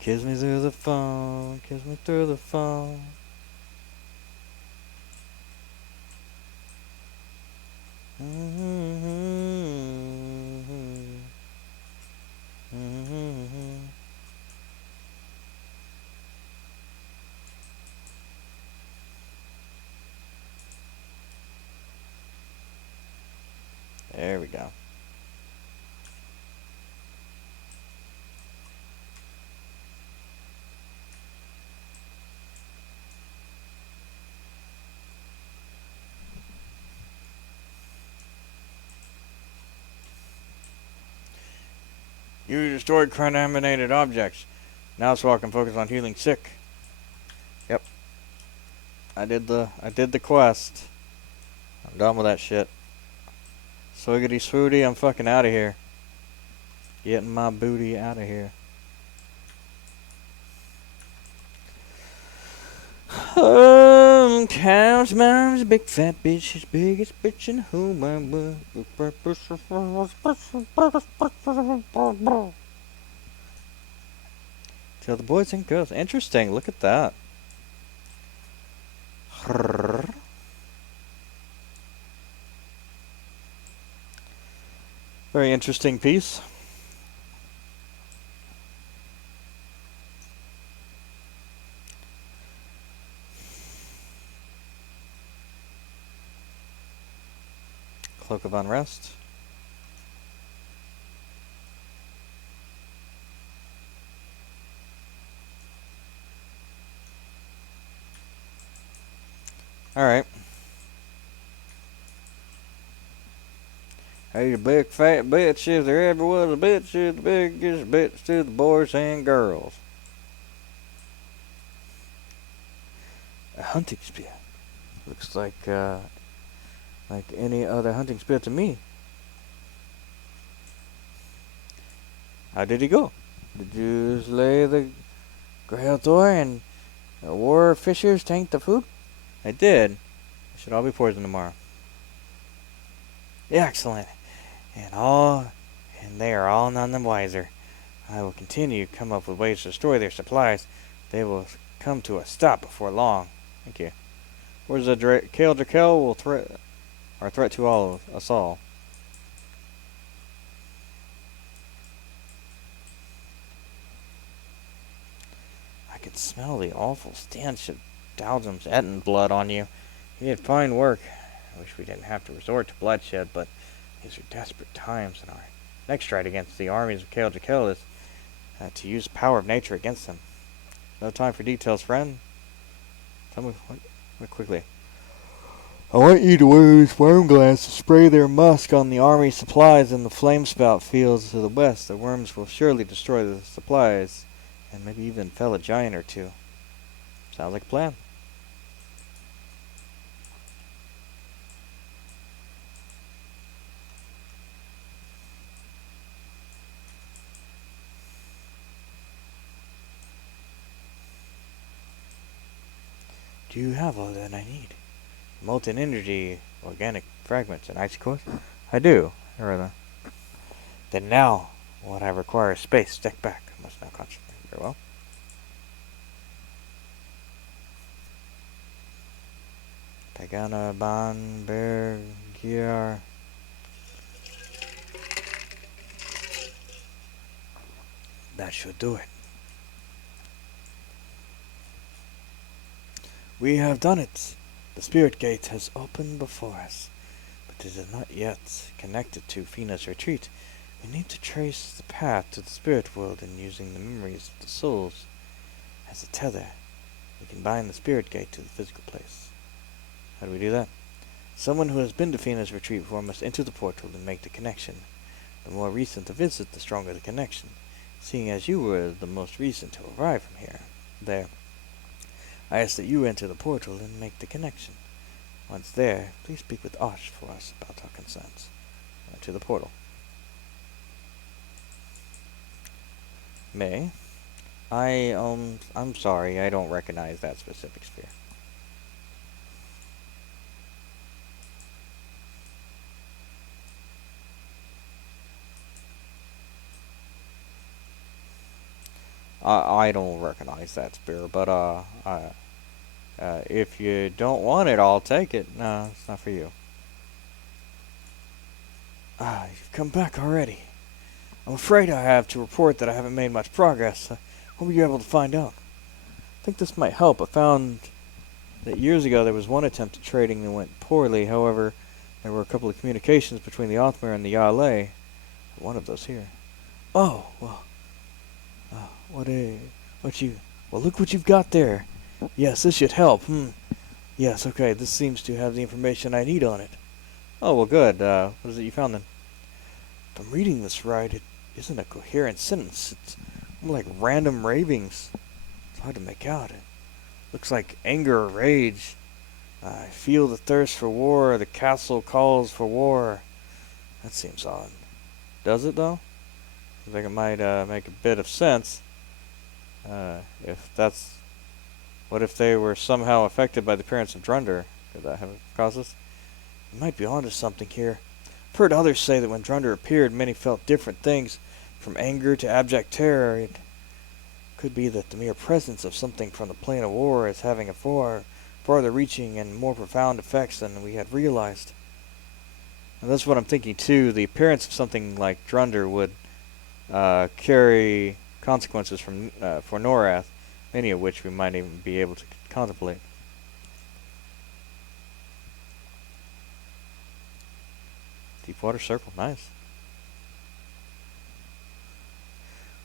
Kiss me through the phone, kiss me through the phone. There we go. You destroyed contaminated objects. Now so I can focus on healing sick. Yep. I did the quest. I'm done with that shit. Swiggity swooty, I'm fucking out of here. Getting my booty out of here. Couch mom's big fat bitch, his biggest bitch in whom I was. Tell the boys and girls. Interesting, look at that. Very interesting piece. Cloak of Unrest. Alright. Hey, the big fat bitch, if there ever was a bitch, is the biggest bitch to the boys and girls. A hunting spear. Looks like any other hunting spear to me. How did he go? Did you slay the Grail Thor and war fishers tank the food? I did. It should all be poisoned tomorrow. Excellent. And they are all none the wiser. I will continue to come up with ways to destroy their supplies. They will come to a stop before long. Thank you. Where's the Kale Drakel will threat to all of us all. I can smell the awful stench of Dowdham's Etten blood on you. You did fine work. I wish we didn't have to resort to bloodshed, but these are desperate times, and our next stride against the armies of Kale Drakel is to use the power of nature against them. No time for details, friend. Tell me what quickly. I want you to wear this worm glass to spray their musk on the army supplies in the flamespout fields to the west. The worms will surely destroy the supplies, and maybe even fell a giant or two. Sounds like a plan. Do you have all that I need? Molten energy, organic fragments, and icy cores? I do. Then now, what I require is space. Step back. I must now concentrate. Very well. Pagana Ban Bergier. That should do it. We have done it. The spirit gate has opened before us, but it is not yet connected to Fina's retreat. We need to trace the path to the spirit world and using the memories of the souls as a tether. We can bind the spirit gate to the physical place. How do we do that? Someone who has been to Fina's retreat before must enter the portal and make the connection. The more recent the visit, the stronger the connection, seeing as you were the most recent to arrive from here. There. I ask that you enter the portal and make the connection. Once there, please speak with Osh for us about our concerns. To the portal. May. I'm sorry, I don't recognize that specific sphere. I don't recognize that sphere, but, if you don't want it, I'll take it. No, it's not for you. Ah, you've come back already. I'm afraid I have to report that I haven't made much progress. What were you able to find out? I think this might help. I found that years ago there was one attempt at trading that went poorly. However, there were a couple of communications between the Othmir and the Yale. One of those here. Oh, well, look what you've got there. Yes, this should help. Yes, okay, this seems to have the information I need on it. Oh, well, good. What is it you found then? If I'm reading this right, it isn't a coherent sentence. It's more like random ravings. It's hard to make out. It looks like anger or rage. I feel the thirst for war. The castle calls for war. That seems odd. Does it, though? I think it might make a bit of sense. If that's... What if they were somehow affected by the appearance of Drunder? Could that have caused this? You might be onto something here. I've heard others say that when Drunder appeared, many felt different things, from anger to abject terror. It could be that the mere presence of something from the plane of war is having a farther-reaching and more profound effects than we had realized. And that's what I'm thinking too. The appearance of something like Drunder would carry consequences for Norath, many of which we might even be able to contemplate. Deepwater Circle, nice.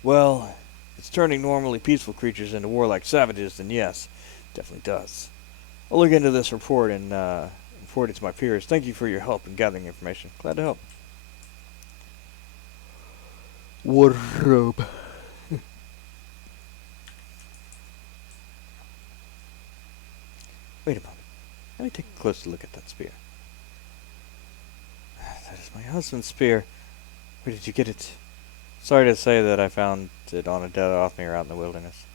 Well, if it's turning normally peaceful creatures into warlike savages, then yes, definitely does. I'll look into this report and report it to my peers. Thank you for your help in gathering information. Glad to help. Wardrobe. Wait a moment. Let me take a closer look at that spear. That is my husband's spear. Where did you get it? Sorry to say that I found it on a dead Othmir out in the wilderness.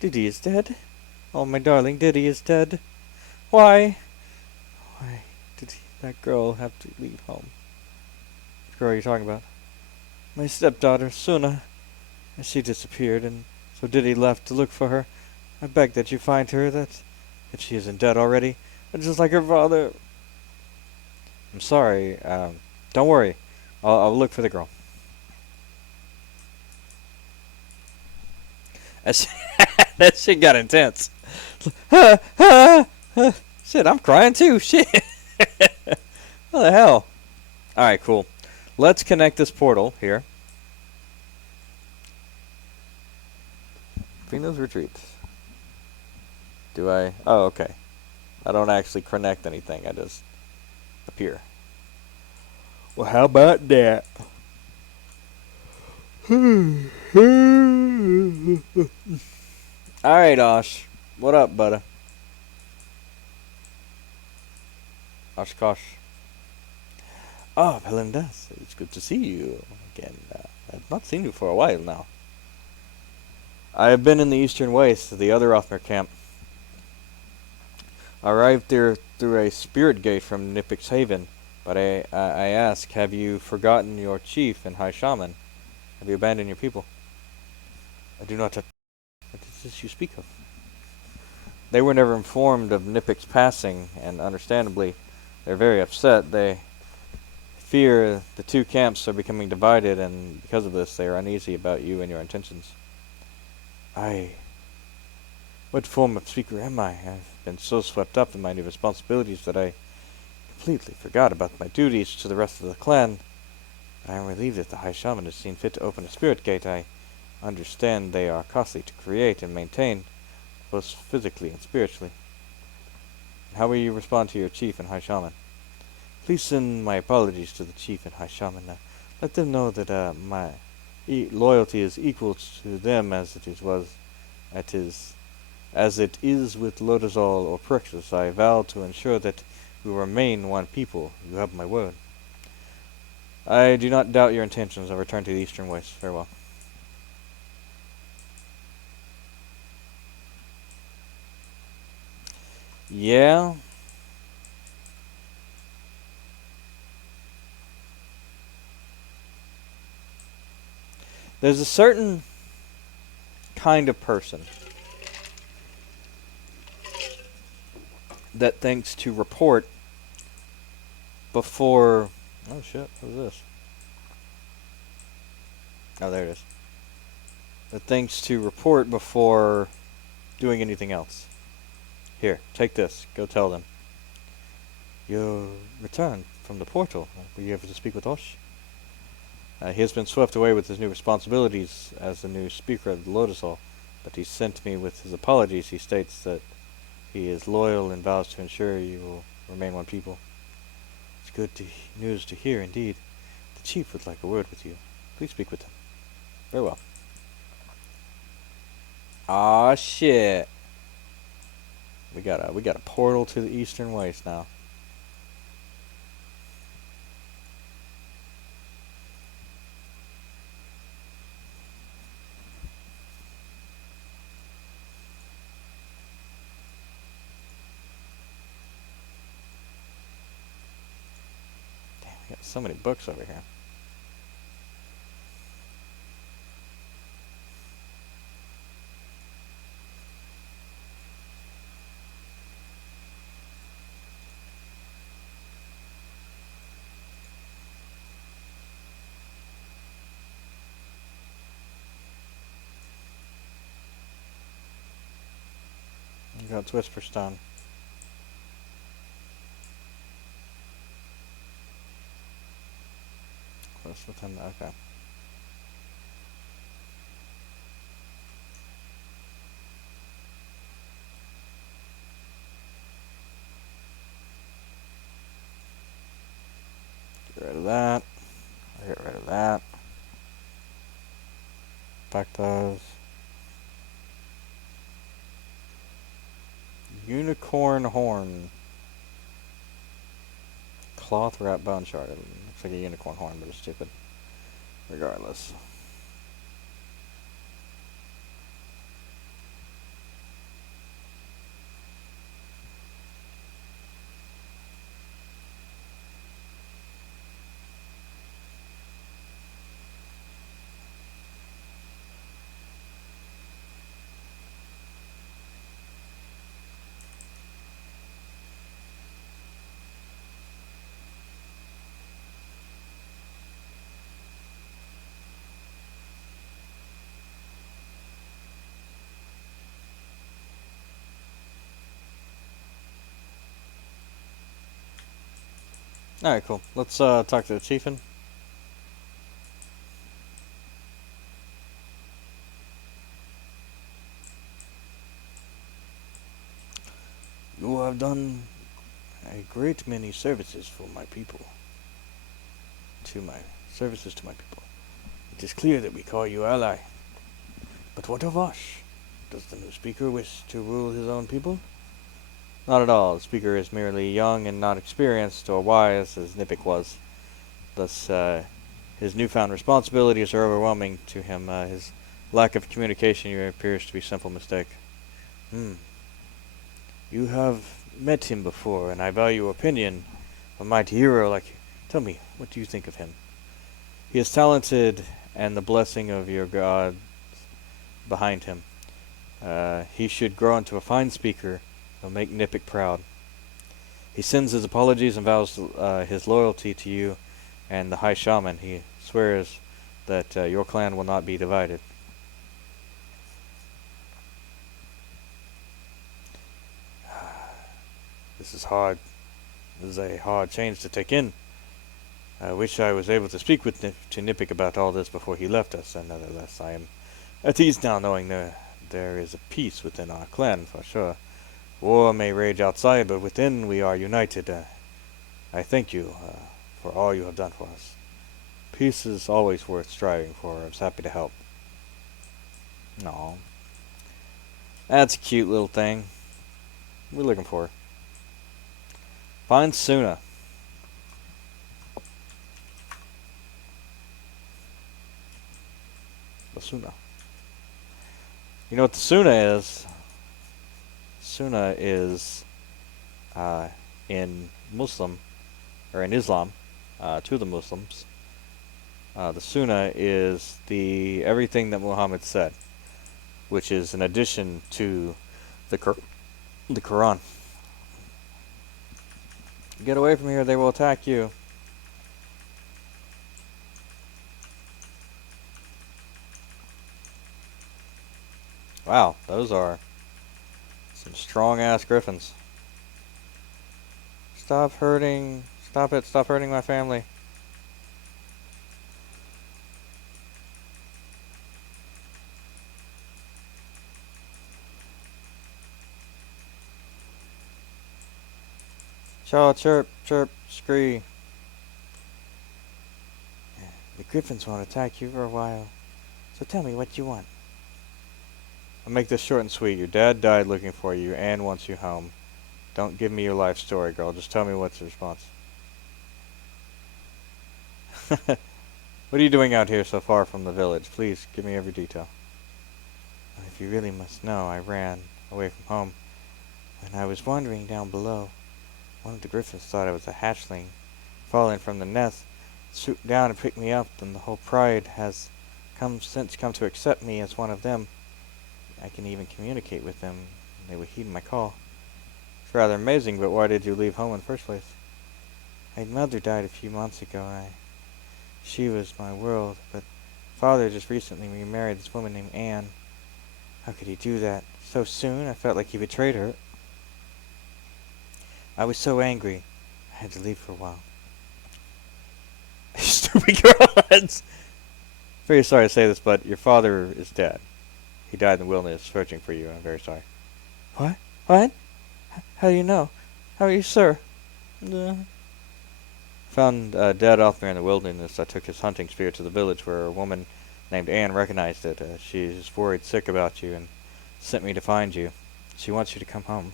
Diddy is dead? Oh, my darling, Diddy is dead. Why? Why did that girl have to leave home? What girl are you talking about? My stepdaughter, Suna. She disappeared, and so Diddy left to look for her. I beg that you find her, that if she isn't dead already, just like her father. I'm sorry. Don't worry. I'll look for the girl. That shit got intense. Shit, I'm crying too. Shit. What the hell? Alright, cool. Let's connect this portal here. Fina's Retreat. Do I? Oh, okay. I don't actually connect anything. I just appear. Well, how about that? Alright, Osh. What up, buddy? Oshkosh. Oh, Belindas. It's good to see you again. I've not seen you for a while now. I have been in the Eastern Waste, the other Othmir camp. I arrived there through a spirit gate from Nipik's Haven, but I ask, have you forgotten your chief and high shaman? Have you abandoned your people? I do not. What is this you speak of? They were never informed of Nipik's passing, and understandably, they're very upset. They fear the two camps are becoming divided, and because of this, they are uneasy about you and your intentions. What form of speaker am I? I've been so swept up in my new responsibilities that I completely forgot about my duties to the rest of the clan. I am relieved that the High Shaman has seen fit to open a spirit gate. I understand they are costly to create and maintain, both physically and spiritually. How will you respond to your chief and High Shaman? Please send my apologies to the chief and High Shaman. Let them know that my loyalty is equal to them at his, as it is with Lodazal or Prixus. I vow to ensure that we remain one people. You have my word. I do not doubt your intentions. I return to the Eastern Waste. Farewell. Yeah. There's a certain kind of person that thinks to report before. Oh shit, what is this? Oh, there it is. That thinks to report before doing anything else. Here, take this. Go tell them. Your return from the portal. Were you able to speak with Osh? He has been swept away with his new responsibilities as the new speaker of the Lotus Hall, but he sent me with his apologies. He states that he is loyal and vows to ensure you will remain one people. It's news to hear, indeed. The chief would like a word with you. Please speak with him. Very well. Ah shit. We got a portal to the Eastern Waste now. Damn, we got so many books over here. We got Whisper Stone. Close within. Okay. Get rid of that. I'll get rid of that. Back those. Unicorn horn. Cloth wrap bone shard. It looks like a unicorn horn, but it's stupid. Regardless. Alright, cool. Let's talk to the chiefin. You have done a great many services for my people. Services to my people. It is clear that we call you ally. But what of Osh? Does the new speaker wish to rule his own people? Not at all. The speaker is merely young and not experienced or wise as Nipik was. Thus, his newfound responsibilities are overwhelming to him. His lack of communication appears to be a simple mistake. You have met him before, and I value your opinion. A mighty hero like you. Tell me, what do you think of him? He is talented, and the blessing of your god behind him. He should grow into a fine speaker. He'll make Nipik proud. He sends his apologies and vows his loyalty to you and the High Shaman. He swears that your clan will not be divided. This is hard. This is a hard change to take in. I wish I was able to speak with to Nipik about all this before he left us, and nevertheless I am at ease now knowing there is a peace within our clan, for sure. War may rage outside, but within we are united. I thank you for all you have done for us. Peace is always worth striving for. I was happy to help. No, that's a cute little thing. We're looking for. Find Suna. The Suna. You know what the Suna is? Suna is uh, in Muslim or in Islam to the Muslims. The Sunnah is the everything that Muhammad said, which is an addition to the the Quran. Get away from here; they will attack you. Wow, those are some strong ass griffins. Stop hurting! Stop it! Stop hurting my family. Chaw, chirp, chirp, scree. The griffins won't attack you for a while. So tell me what you want. I'll make this short and sweet. Your dad died looking for you and wants you home. Don't give me your life story, girl. Just tell me what's the response. What are you doing out here so far from the village? Please, give me every detail. If you really must know, I ran away from home. When I was wandering down below, one of the griffins thought I was a hatchling, fallen from the nest, swooped down and picked me up, and the whole pride has since come to accept me as one of them. I can even communicate with them, and they would heed my call. It's rather amazing, but why did you leave home in the first place? My mother died a few months ago, she was my world, but father just recently remarried this woman named Anne. How could he do that? So soon? I felt like he betrayed her. I was so angry, I had to leave for a while. Stupid girls! Very sorry to say this, but your father is dead. He died in the wilderness searching for you. I'm very sorry. What? What? How do you know? How are you, sir? Found dead off there in the wilderness. I took his hunting spear to the village where a woman named Anne recognized it. She's worried sick about you and sent me to find you. She wants you to come home.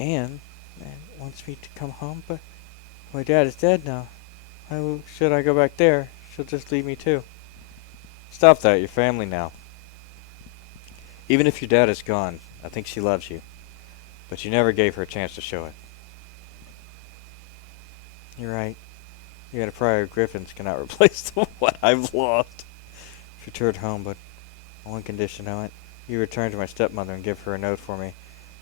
Anne wants me to come home, but my dad is dead now. Why should I go back there? She'll just leave me too. Stop that. You're family now. Even if your dad is gone, I think she loves you. But you never gave her a chance to show it. You're right. You had a prior griffins cannot replace what I've lost. She returned home, but on one condition, Ellen. You return to my stepmother and give her a note for me.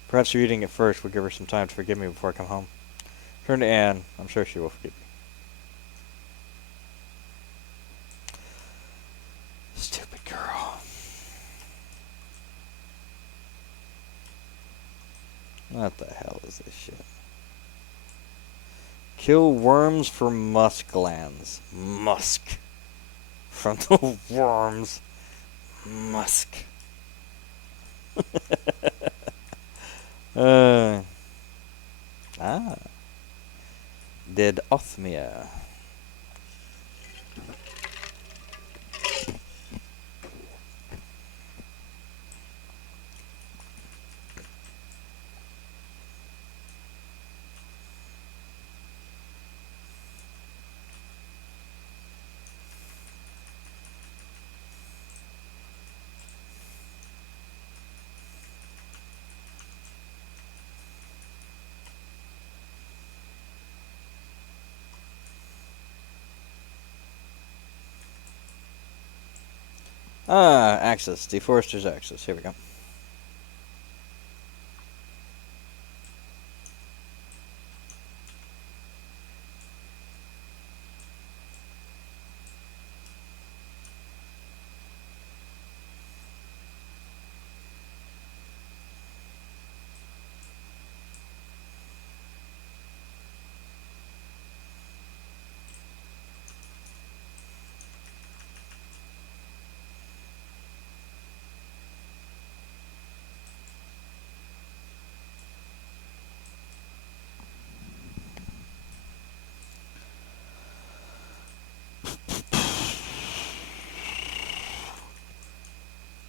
Perhaps reading it first will give her some time to forgive me before I come home. Turn to Anne. I'm sure she will forgive me. Stupid girl. What the hell is this shit? Kill worms for musk glands. Musk. From the worms. Musk. uh, ah. Dead Othmere. Axis. Deforester's axis. Here we go.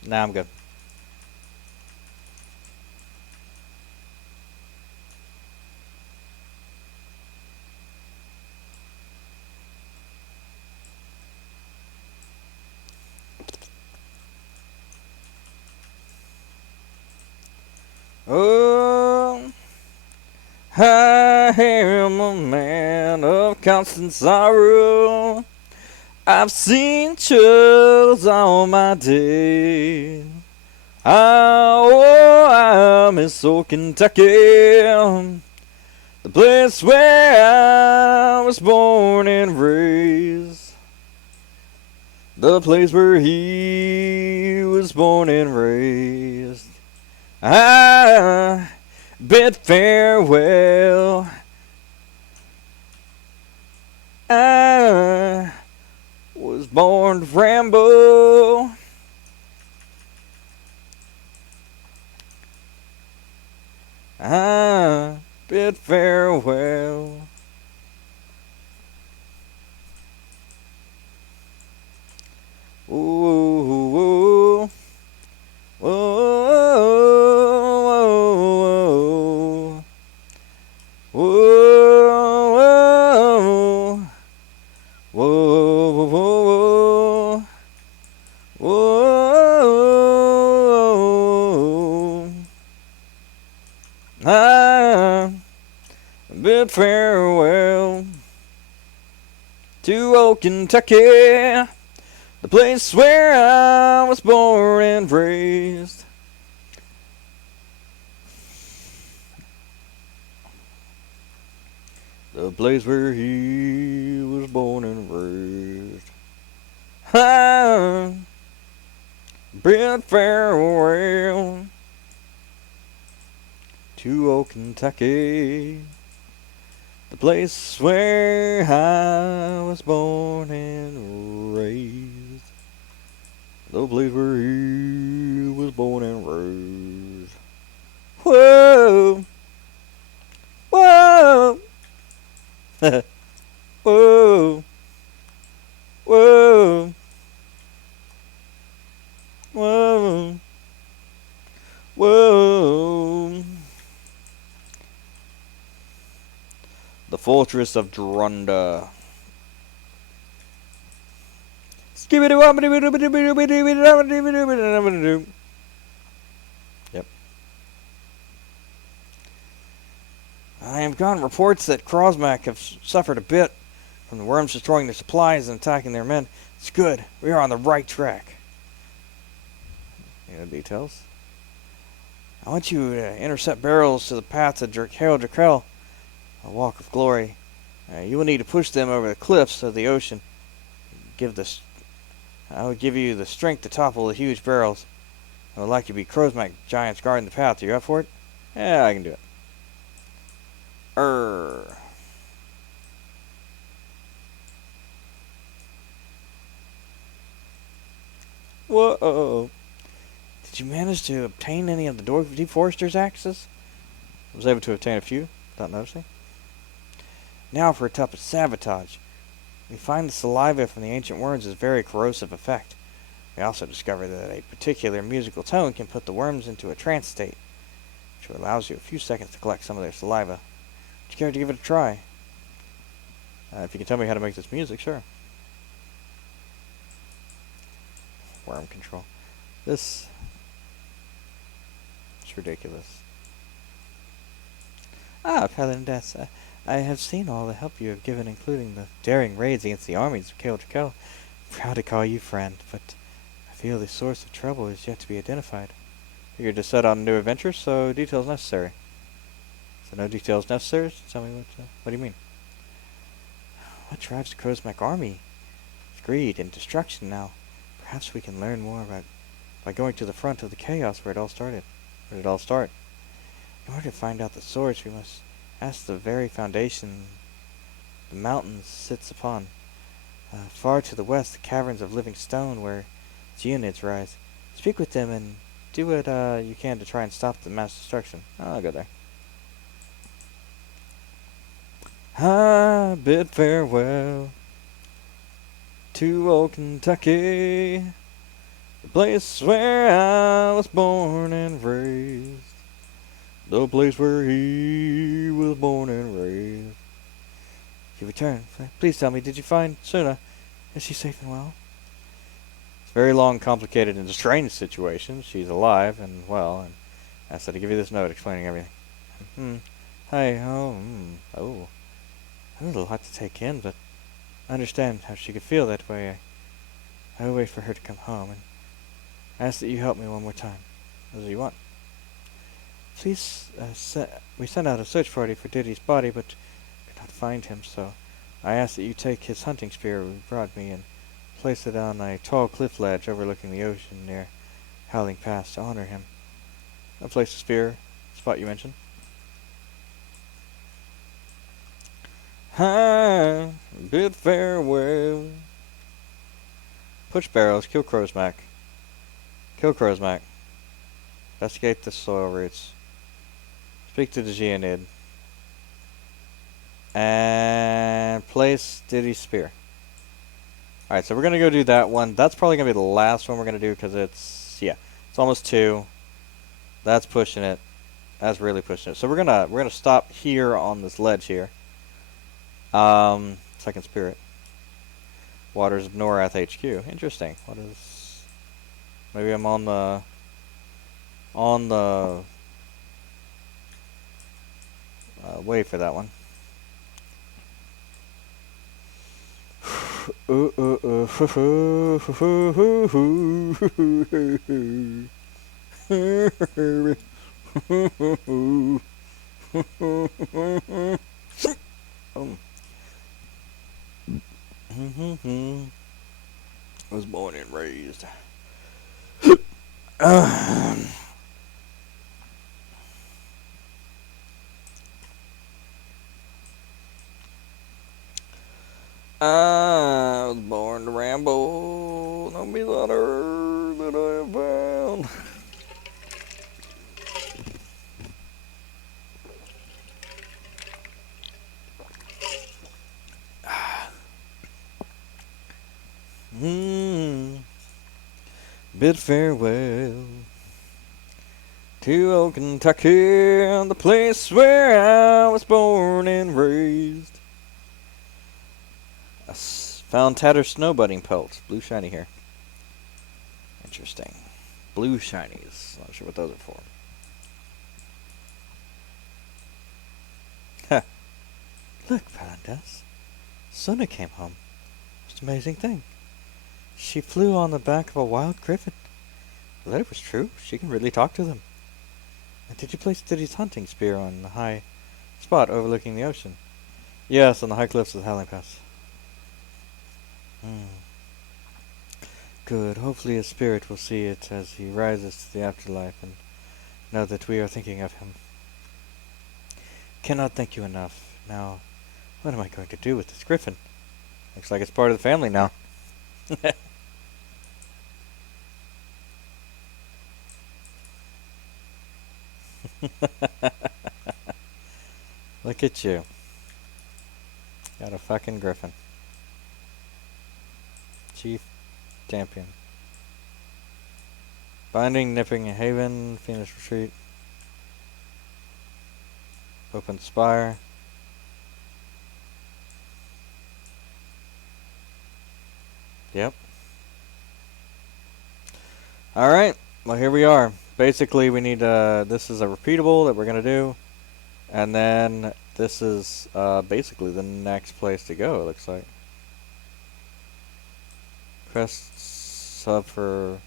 Nah, I'm good. Oh, I am a man of constant sorrow. I've seen troubles all my days. Oh, I miss old Kentucky, the place where I was born and raised. The place where he was born and raised. I bid farewell. I was born to ramble. I bid farewell. Ooh, ooh, ooh, ooh, ooh, ooh, whoa, whoa. I bid farewell to old Kentucky, the place where I was born and raised. The place where he was born and raised. I bid farewell to old Kentucky, the place where I was born and raised. The place where he was born and raised. Whoa, whoa, whoa, whoa, whoa, whoa. The fortress of Drunda. Yep. I have gotten reports that Krosmak have suffered a bit from the worms destroying their supplies and attacking their men. It's good. We are on the right track. Any other details? I want you to intercept barrels to the path to Drakel, a walk of glory. You will need to push them over the cliffs of the ocean. I would give you the strength to topple the huge barrels. I would like to be Krosmak giants guarding the path. Are you up for it? Yeah, I can do it. Err. Whoa. Did you manage to obtain any of the deforester's axes? I was able to obtain a few, without noticing. Now for a type of sabotage. We find the saliva from the ancient worms has very corrosive effect. We also discover that a particular musical tone can put the worms into a trance state, which allows you a few seconds to collect some of their saliva. Would you care to give it a try? If you can tell me how to make this music, sure. Worm control. This is ridiculous. Paladin Deaths, I have seen all the help you have given, including the daring raids against the armies of Drakel. Proud to call you friend, but I feel the source of trouble is yet to be identified. You're to set on a new adventure, so details necessary. So no details necessary? Tell me what do you mean? What drives the Krosmak army? It's greed and destruction now. Perhaps we can learn more by going to the front of the chaos where it all started. Where did it all start? In order to find out the source, we must ask the very foundation the mountain sits upon. Far to the west, the caverns of living stone where geonids rise. Speak with them and do what you can to try and stop the mass destruction. I'll go there. I bid farewell to old Kentucky, The place where I was born and raised. The place where he was born and raised. She returned. Please tell me, did you find Suna? Is she safe and well? It's a very long, complicated, and strange situation. She's alive and well, and I said to give you this note explaining everything. Hi, oh. That was a lot to take in, but I understand how she could feel that way. I will wait for her to come home, and I ask that you help me one more time. What do you want? Please, we sent out a search party for Diddy's body, but could not find him, so I ask that you take his hunting spear you brought me and place it on a tall cliff ledge overlooking the ocean near Howling Pass to honor him. I'll place the spear, spot you mentioned. Hi, bid farewell. Push barrels, kill Crowsmack. Kill Crowsmack. Investigate the soil roots. Speak to the Geonid. And place Diddy's spear. Alright, so we're going to go do that one. That's probably going to be the last one we're going to do because it's almost 2. That's pushing it. That's really pushing it. So we're gonna stop here on this ledge here. Second spirit. Waters of Norath HQ. Interesting. What is? Maybe I'm on the way for that one. Was born and raised. I was born to ramble. No be letter that I have found. Bid farewell to old Kentucky, the place where I was born and raised. I found tattered snowbudding pelts, blue shiny here. Interesting. Blue shinies. Not sure what those are for. Huh. Look, Palandas. Suna came home. It's an amazing thing. She flew on the back of a wild griffin. Well, that was true. She can really talk to them. And did you place Diddy's hunting spear on the high spot overlooking the ocean? Yes, on the high cliffs of the Howling Pass. Good. Hopefully his spirit will see it as he rises to the afterlife and know that we are thinking of him. Cannot thank you enough. Now, what am I going to do with this griffin? Looks like it's part of the family now. Look at you. Got a fucking griffin. Chief champion. Binding, nipping, haven, Phoenix retreat. Open spire. Yep. Alright, well here we are. Basically we need, this is a repeatable that we're going to do. And then this is basically the next place to go, it looks like. Crest sub for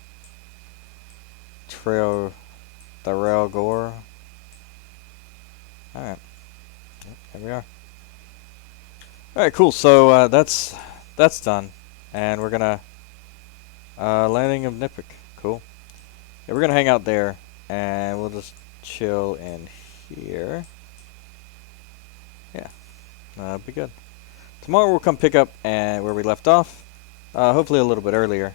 Trail Darrell Gore. Alright. Yep, here we are. Alright, cool. So that's done. And we're gonna landing of Nipik. Cool. Yeah, we're gonna hang out there and we'll just chill in here. Yeah. That'll be good. Tomorrow we'll come pick up where we left off. Hopefully a little bit earlier.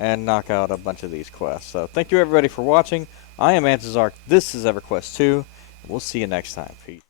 And knock out a bunch of these quests. So thank you everybody for watching. I am Antizark. This is Everquest 2. And we'll see you next time. Peace.